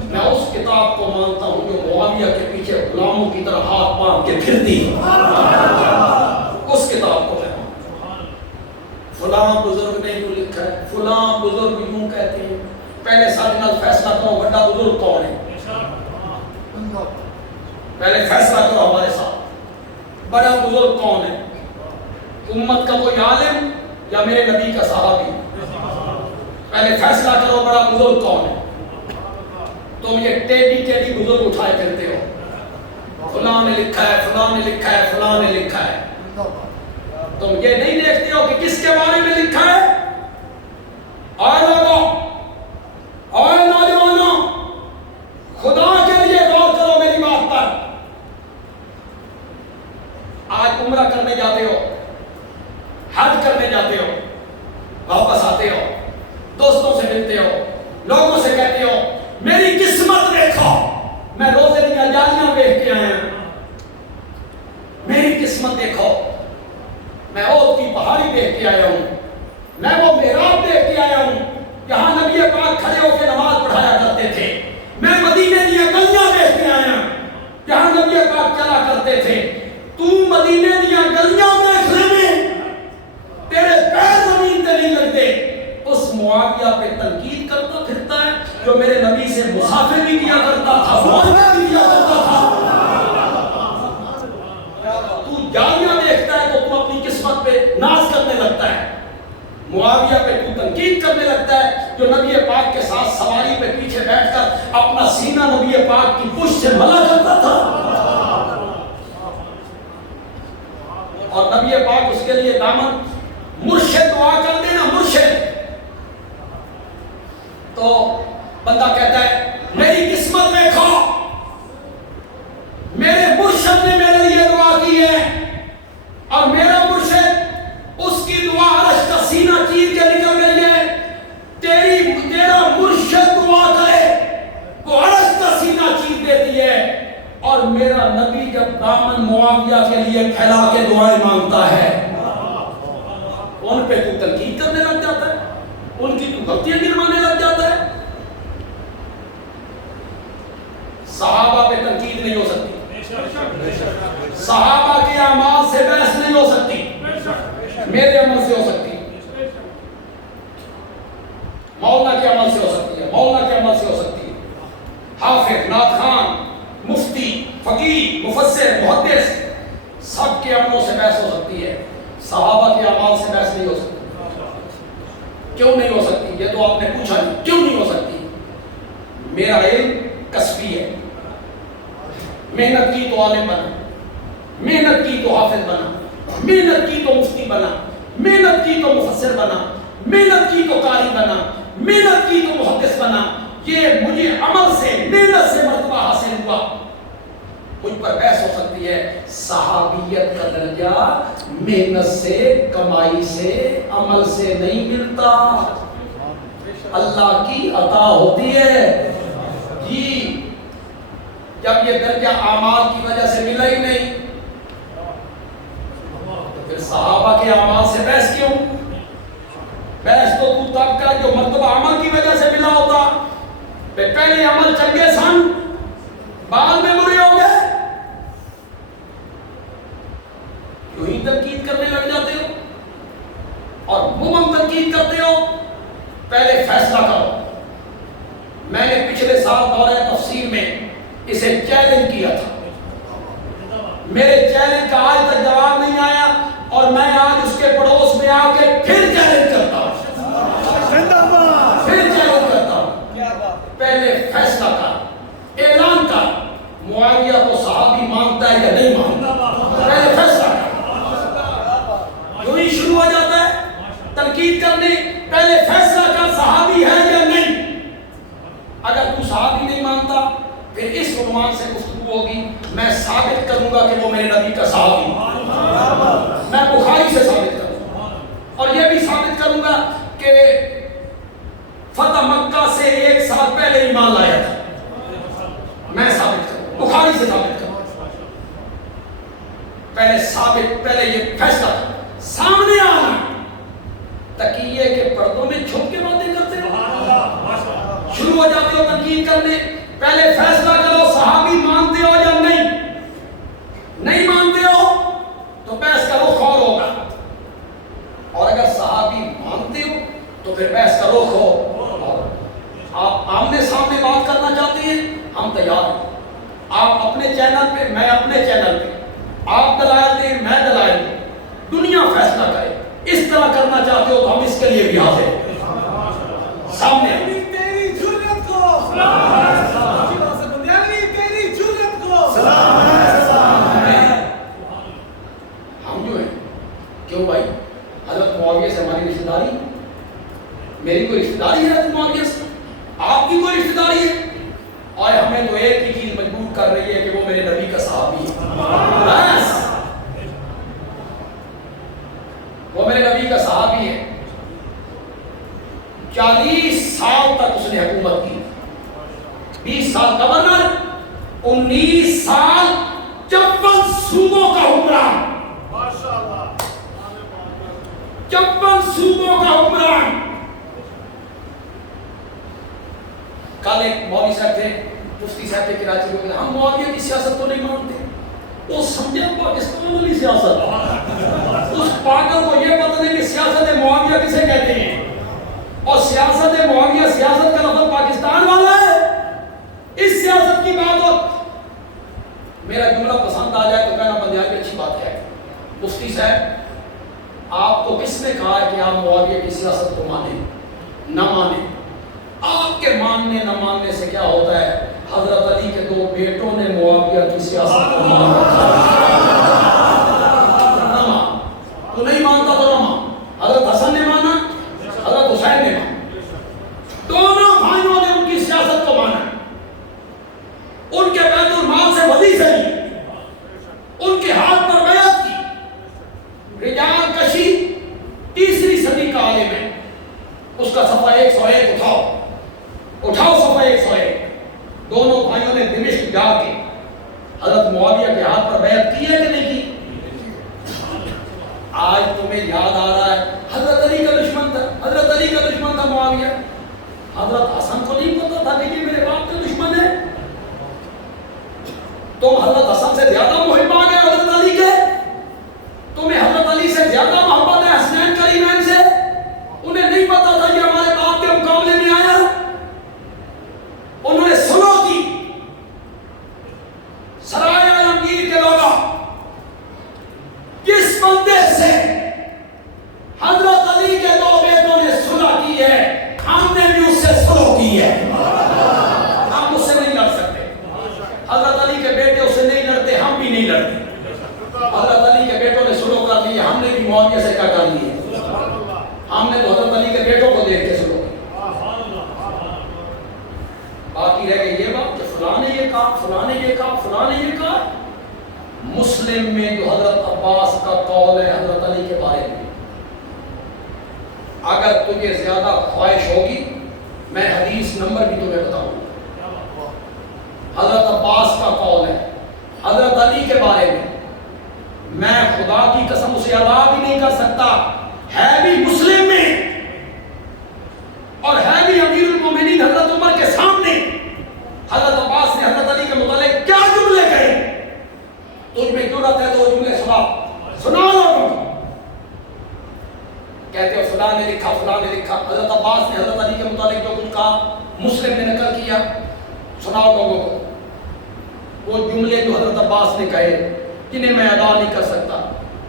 میں اس کتاب کو مانتا ہوں جو معاویہ کے پیچھے غلاموں کی طرح ہاتھ باندھ کے پھرتی ہے، اس کتاب کو میں مانتا ہوں۔ فلاں بزرگ نے یوں لکھا ہے، فلاں بزرگ یوں کہتے ہیں، پہلے سارے نال فیصلہ کرو بڑا بزرگ کون ہے، پہلے فیصلہ کرو ہمارے ساتھ بڑا بزرگ کون ہے، امت کا کوئی عالم یا میرے نبی کا صحابی، پہلے فیصلہ کرو بڑا بزرگ کون ہے۔ تم یہ ٹیڈی ٹیڈی بزرگ اٹھائے کرتے ہو، فلاں نے لکھا ہے، فلاں نے لکھا ہے، فلاں نے لکھا ہے، تم یہ نہیں دیکھتے ہو کہ کس کے بارے میں لکھا ہے۔ اور لوگوں اور نوجوانوں، خدا کے لیے غور کرو میری بات پر۔ آج عمرہ کرنے جاتے ہو، حج کرنے جاتے ہو، واپس آتے ہو، دوستوں سے ملتے ہو، لوگوں سے کہتے ہو میری قسمت دیکھو، میں روزے دیا جالیاں دیکھ کے آیا ہوں، میری قسمت دیکھو، میں اوت کی پہاڑی دیکھ کے آیا ہوں، میں وہ محراب دیکھ کے آیا ہوں جہاں نبی پاک کھڑے ہو کے نماز پڑھایا کرتے تھے، میں مدینے دیا گلیاں دیکھ کے آیا ہوں جہاں نبی پاک چلا کرتے تھے۔ تو مدینے دیا گلیاں دیکھ لے، تیرے پیر زمین تے نہیں لگتے، اس معاویہ پہ تنقید کرتا پھرتا ہے جو میرے نبی سے مسافر بھی کیا کرتا تھا، معاہدہ بھی کیا کرتا تھا۔ تو جالیاں دیکھتا ہے تو تو اپنی قسمت پہ ناز کرنے لگتا ہے، معاویہ پہ تو تنقید کرنے لگتا ہے جو نبی پاک کے ساتھ سواری پہ پیچھے بیٹھ کر اپنا سینہ نبی پاک کی پشت سے ملا کرتا تھا، اور نبی پاک اس کے لیے دامن مرشد دعا کر دینا، مرشد تو بندہ کہتا ہے میری قسمت دیکھو، میرے مرشد نے میرے لیے دعا کی ہے، اور میرا مرشد اس کی دعا عرش کا سینہ چیر کے نکل گئی ہے، تیرا مرشد دعا کرے وہ عرش کا سینہ چیر دیتی ہے، اور میرا نبی جب دامن معاویہ کے لیے پھیلا کے دعائیں مانگتا ہے، ان پہ تو تنقید کرنے لگ جاتا ہے، ان کی تو غلطیاں گنوانے لگ جاتا ہے۔ صحابہ پہ تنقید نہیں ہو سکتی، صحابہ کے اعمال سے بحث نہیں ہو سکتی، میرے عمل سے ہو سکتی ہے، مولانا کے عمل سے ہو سکتی ہے، مولانا کے عمل سے ہو سکتی ہے، حافظ، نعت خوان، مفتی، فقیہ، مفسر، محدث، سب کے عملوں سے بحث ہو سکتی ہے، صحابہ کے اعمال سے بحث نہیں ہو سکتی۔ کیوں نہیں ہو سکتی؟ یہ تو آپ نے پوچھا نہیں، کیوں نہیں ہو سکتی؟ میرا علم کسبی ہے، محنت کی تو عالم بنا، محنت کی تو حافظ بنا، محنت کی تو مفتی بنا، محنت کی تو مفسر بنا، محنت کی تو قاری بنا، محنت کی تو محدث بنا، یہ مجھے عمل سے، محنت سے مرتبہ حاصل ہوا، مجھ پر بحث ہو سکتی ہے۔ صحابیت کا درجہ محنت سے، کمائی سے، عمل سے نہیں ملتا، اللہ کی عطا ہوتی ہے جی۔ جب یہ درجہ اعمال کی وجہ سے ملا ہی نہیں تو پھر صحابہ کے اعمال سے بحث کیوں؟ بحث تو تب کا جو مرتبہ عمل کی وجہ سے ملا ہوتا، پہلے عمل چنگے سن، بعد میں برے ہو گئے، یوں ہی تنقید کرنے لگ جاتے ہو اور ممم تنقید کرتے ہو۔ پہلے فیصلہ کرو۔ میں نے پچھلے سال دورہ تفسیر میں اسے چیلنج کیا تھا، میرے چیلنج کا آج تک جواب نہیں آیا، اور میں آج اس کے پڑوس میں آ کے پھر چیلنج کرتا ہوں، پھر چیلنج کرتا ہوں۔ پہلے فیصلہ کر، اعلان کر، معاویہ کو صحابی مانگتا ہے یا نہیں مانگتا، پہلے فیصلہ کر۔ یوں ہی شروع ہو جاتا ہے تنقید کرنے کرنے پہلے فیصلہ کر صحابی ہے یا نہیں. اگر تو صحابی نہیں مانتا پھر اس عنوان سے گفتگو ہوگی میں ثابت کروں گا کہ وہ میرے نبی کا صحابی ہے. میں بخاری سے ثابت کروں گا اور یہ بھی ثابت کروں گا کہ فتح مکہ سے 1 سال پہلے ایمان لایا تھا. میں ثابت کروں بخاری سے ثابت کروں. پہلے یہ فیصلہ سامنے آنا. تقیے کے پردوں میں چھپ کے باتیں کرتے ہو, شروع ہو جاتے ہو تنقید کرنے. پہلے فیصلہ کرو صحابی مانتے ہو یا نہیں. نہیں مانتے ہو تو بحث کا رخ اور ہوگا, اور اگر صحابی مانتے ہو تو پھر بحث کا رخ ہو. آپ آمنے سامنے بات کرنا چاہتے ہیں, ہم تیار ہیں. آپ اپنے چینل پہ, میں اپنے چینل پہ. آپ دلائل دیں, میں دلائل دیں, دنیا فیصلہ کرے. اس طرح کرنا چاہتے ہو تو ہم اس کے لیے بھی حاضر ہیں. سامنے تیری جرأت کو تیری جرأت کو ہم جو ہیں, کیوں بھائی حضرت معاویہ سے ہماری رشتہ داری, میری کوئی رشتہ داری ہے حضرت معاویہ سے, آپ کی کوئی رشتہ داری ہے, اور ہمیں تو ایک ہی چیز مجبور کر رہی ہے کہ وہ میرے نبی کا صحابی ہے. بس وہ میرے نبی کا صحابی ہے. 40 سال تک اس نے حکومت کی, 20 سال گورنر, 19 سال 54 صوبوں کا حکمران, 54 صوبوں کا حکمران. کل ایک مولوی صاحب تھے, مفتی صاحب کے کراچی میں, ہم معاویہ کی سیاست کو نہیں مانتے. وہ سمجھے پاکستان والی سیاست. اس پاگل کو یہ پتہ نہیں کہ سیاست معاویہ کسے کہتے ہیں, اور سیاست معاویہ سیاست کا لفظ پاکستان والا ہے. اس سیاست کی بات ہو, میرا جملہ پسند آ جائے تو کہنا بندیال کی اچھی بات ہے. مفتی صاحب آپ کو کس نے کہا ہے کہ آپ معاویہ کی سیاست کو مانیں نہ مانیں؟ آپ کے ماننے نہ ماننے سے کیا ہوتا ہے؟ حضرت علی کے 2 بیٹوں نے معاویہ کی سیاست کو مانا. تو نہیں مانتا تو نہ مان. حضرت حسن نے مانا, حضرت حسین نے مانا, دونوں بھائیوں نے ان کی سیاست کو مانا. ان کے بیت المال سے وظیفے لی, ان کے ہاتھ پر بیعت کی. رجال کشی 3ری صدی کا عالم ہے, اس کا صفحہ 101 اٹھاؤ صفحہ 101. دونوں بھائیوں نے دمشق جا کے حضرت معاویہ کے ہاتھ پر بیعت کی ہے کہ نہیں کی؟ آج تمہیں یاد آ رہا ہے حضرت علی کا دشمن تھا, حضرت علی کا دشمن تھا معاویہ. حضرت حسن کو نہیں پتا تھا کہ یہ میرے باپ کا دشمن ہے. تم حضرت حسن سے زیادہ محب آ گئے حضرت علی کے, تمہیں حضرت علی سے زیادہ محبت ہے حسنین کریمین سے. انہیں نہیں پتا تھا کہ ہمارے باپ کے مقابلے میں آیا. انہوں نے سلو کی. سرائے عالمگیر کے لوگوں, کس بندے سے حضرت علی کے 2 بیٹوں نے صلح کی ہے, ہم نے بھی اس سے صلح کی ہے. ہم اس سے نہیں لڑ سکتے. حضرت علی کے بیٹے اس سے نہیں لڑتے, ہم بھی نہیں لڑتے. حضرت علی کے بیٹوں نے صلح کر لی, ہم نے بھی معاویہ سے کیا کر لی ہے. ہم نے تو حضرت علی کے بیٹوں کو دیکھ کے صلح کی. باقی رہ گئی یہ بات کہ فلاں نے یہ کہا, فلاں نے یہ کہا, فلاں نے یہ کہا. مسلم میں جو حضرت عباس کا قول ہے حضرت علی کے بارے میں, اگر تجھے زیادہ خواہش ہوگی میں حدیث نمبر بھی تمہیں بتاؤں. حضرت عباس کا قول ہے حضرت علی کے بارے میں خدا کی قسم اسے ادا بھی نہیں کر سکتا. ہے بھی مسلم میں اور ہے بھی امیر المومنین حضرت عمر کے سامنے. حضرت عباس نے حضرت علی کے متعلق کیا جملے کہے, تجھ میں جرأت ہے تو وہ جملے سنا لوگوں کو. کہتے ہو فلاں نے لکھا, فلاں نے لکھا. حضرت عباس نے حضرت علی کے متعلق جو کچھ کہا مسلم نے نقل کیا, سناؤ لوگوں کو. وہ جملے جو حضرت عباس نے کہے جنہیں میں ادا نہیں کر سکتا,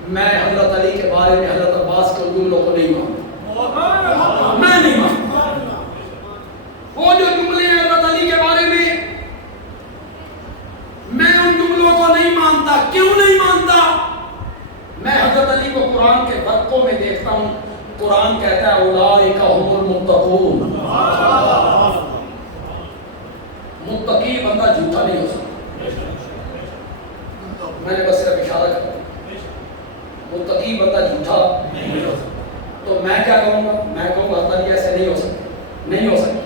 میں حضرت علی کے بارے میں حضرت عباس کے جملوں کو نہیں مانتا. میں نہیں مانتا. وہ جو جملے ہیں حضرت علی کے بارے میں ان جملوں کو نہیں مانتا. کیوں نہیں مانتا؟ میں حضرت علی کو قرآن کے ورقوں میں دیکھتا ہوں, قرآن کہتا ہے اولئک هم المتقون، متقی بندہ جھوٹا نہیں ہو سکتا، میں نے بس صرف اشارہ کرا، متقی بندہ جھوٹا نہیں ہو سکتا۔ تو میں کیا کہوں گا؟ میں کہوں گا حضرت ایسے نہیں ہو سکتے، نہیں ہو سکتے۔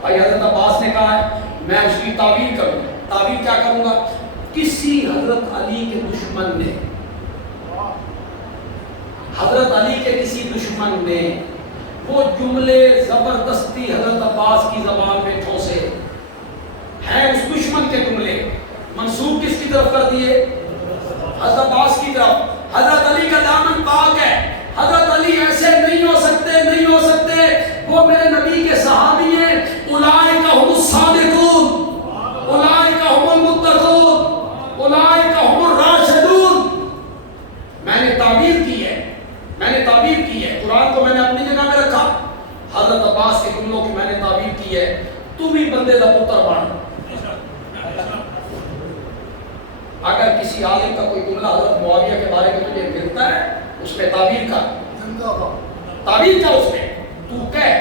بھائی حضرت عباس نے کہا ہے میں اس کی تعویل کروں گا، تعویل کیا کروں گا؟ کسی حضرت علی کے دشمن نے، حضرت علی کے کسی دشمن نے وہ جملے زبردستی حضرت عباس کی زبان میں ٹھوسے ہیں، اس دشمن کے جملے منسوب کس کی طرف کر دیے؟ حضرت عباس کی طرف۔ حضرت علی کا دامن پاک ہے، حضرت علی ایسے نہیں ہو سکتے، نہیں ہو سکتے، وہ میرے نبی کے صحابی ہیں۔ اولئک هم الصادقون، اولئک هم المتقون، اولئک هم الراشدون۔ میں نے تعبیر کی ہے، میں نے تعبیر کی ہے، قرآن کو میں نے اپنی جگہ میں رکھا، حضرت عباس کے جملوں کی میں نے تعبیر کی ہے۔ تو بھی بندے دا پتر بن، اگر کسی عالم کا کوئی جملہ حضرت معاویہ کے بارے میں تجھے ملتا ہے اس میں تعبیر کر، تعبیر کر اس میں، تو کہہ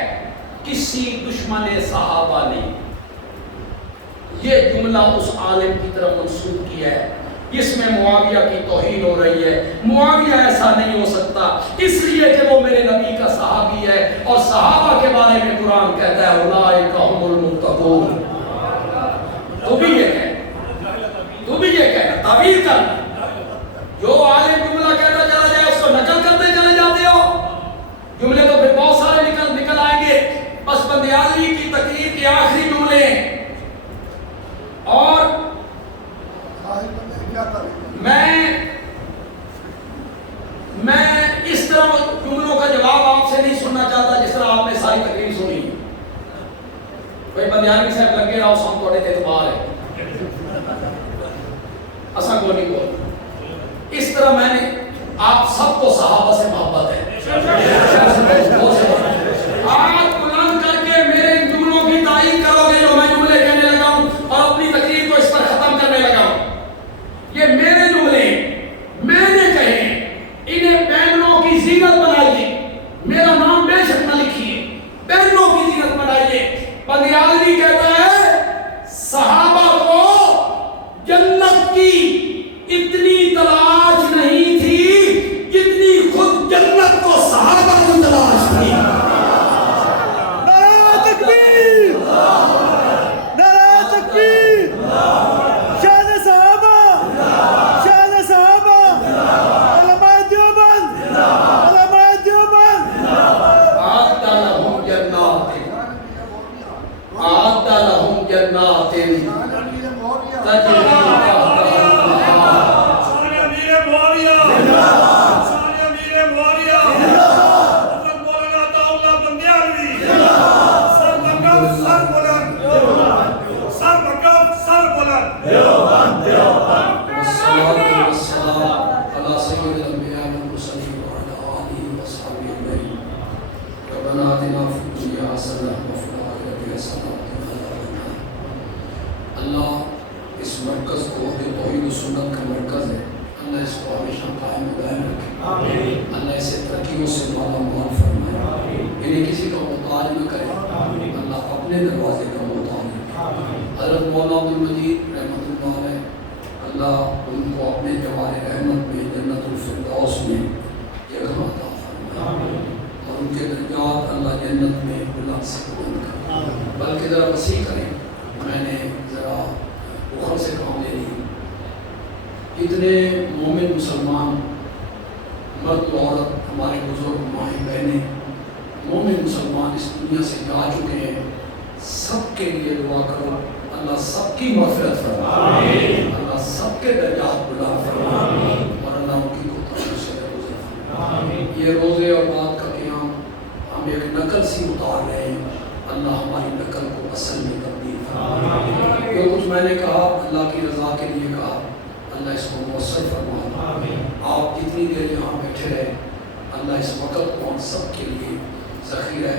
کسی دشمن صحابہ نے یہ جملہ اس عالم کی طرف منسوب کیا ہے جس میں معاویہ کی توہین ہو رہی ہے، معاویہ ایسا نہیں ہو سکتا اس لیے کہ وہ میرے نبی کا صحابی ہے، اور صحابہ کے بارے میں قرآن کہتا ہے اولئک هم المتقون۔ تو بھی یہ کہنا، تو بھی یہ کہنا، تعبیر کرنا، جو عالم جملہ کہتا چلا جائے اس کو نقل کرتے چلے جاتے ہو، جملے تو پھر بہت سارے نکل آئیں گے، بس بندیالوی کی تقریر کے آخری جملے اور میں اس طرح جملوں کا جواب آپ سے نہیں سننا چاہتا جس طرح آپ نے ساری تقریر سنی۔ کوئی بندیالوی صاحب لگے رہا سام توڑے اعتبار ہے، اساں کو نہیں بول، اس طرح میں نے آپ سب کو صحابہ سے محبت ہے، آپ بلند کر کے میرے جملوں کی تائید کرو گے جو میں جملے کہنے لگا ہوں اور اپنی تقریر کو اس پر ختم کرنے لگا ہوں۔ یہ میرے جملے میں نے کہے، انہیں پہنوں کی زینت بنائیے، میرا نام بے شک نہ لکھیے، پہنوں کی زینت بنائیے۔ بندیالوی کہتا ہے صحابہ کو جنت کی اتنی تلاش نہیں تھی جتنی خود جنت کو صحابہ کی تلاش تھی۔ نعرہ تکبیر، نعرہ تکبیر، شان صحابہ، شان صحابہ، علماء دیوبند، علماء دیوبند۔ أعد لهم جنات، أعد لهم جنات تجري اللہ اس مرکز کو جو توحید و سنت کا مرکز ہے، اللہ اس کو ہمیشہ قائم و دائم رکھے، اللہ اسے ترقیوں سے مالا مال فرمائے، انہیں کسی کا محتاج نہ کرے، اللہ اپنے دروازے کا محتاج رکھے۔ حضرت مولانا عبدالمجید رحمۃ اللہ علیہ، اللہ ان کو اپنے جوار رحمت میں جنت الفردوس میں جگہ عطا فرمائے، اور ان کے درجات اللہ جنت میں بلند سے بلند کرے، بلکہ ذرا وسیع کریں۔ میں نے ذرا بخل سے کام لے لی، اتنے مومن مسلمان مرد و عورت، ہمارے بزرگ مائیں بہنیں، مومن مسلمان اس دنیا سے جا چکے ہیں، سب کے لیے دعا کرو، اللہ سب کی مغفرت فرمائے، اللہ سب کے درجات بلند فرمائے، اور اللہ ان کی کوتاہیوں سے درگزر فرمائے۔ یہ روزے اور بات کا قیام ہم ایک نقل سی اتار رہے ہیں، اللہ ہماری نقل کو اصل میں تبدیل فرمائے۔ جو کچھ میں نے کہا اللہ کی رضا کے لیے کہا، اللہ اس کو مؤثر فرمائے۔ آپ جتنی دیر یہاں بیٹھے رہے، اللہ اس وقت کو ہم سب کے لیے ذخیرہ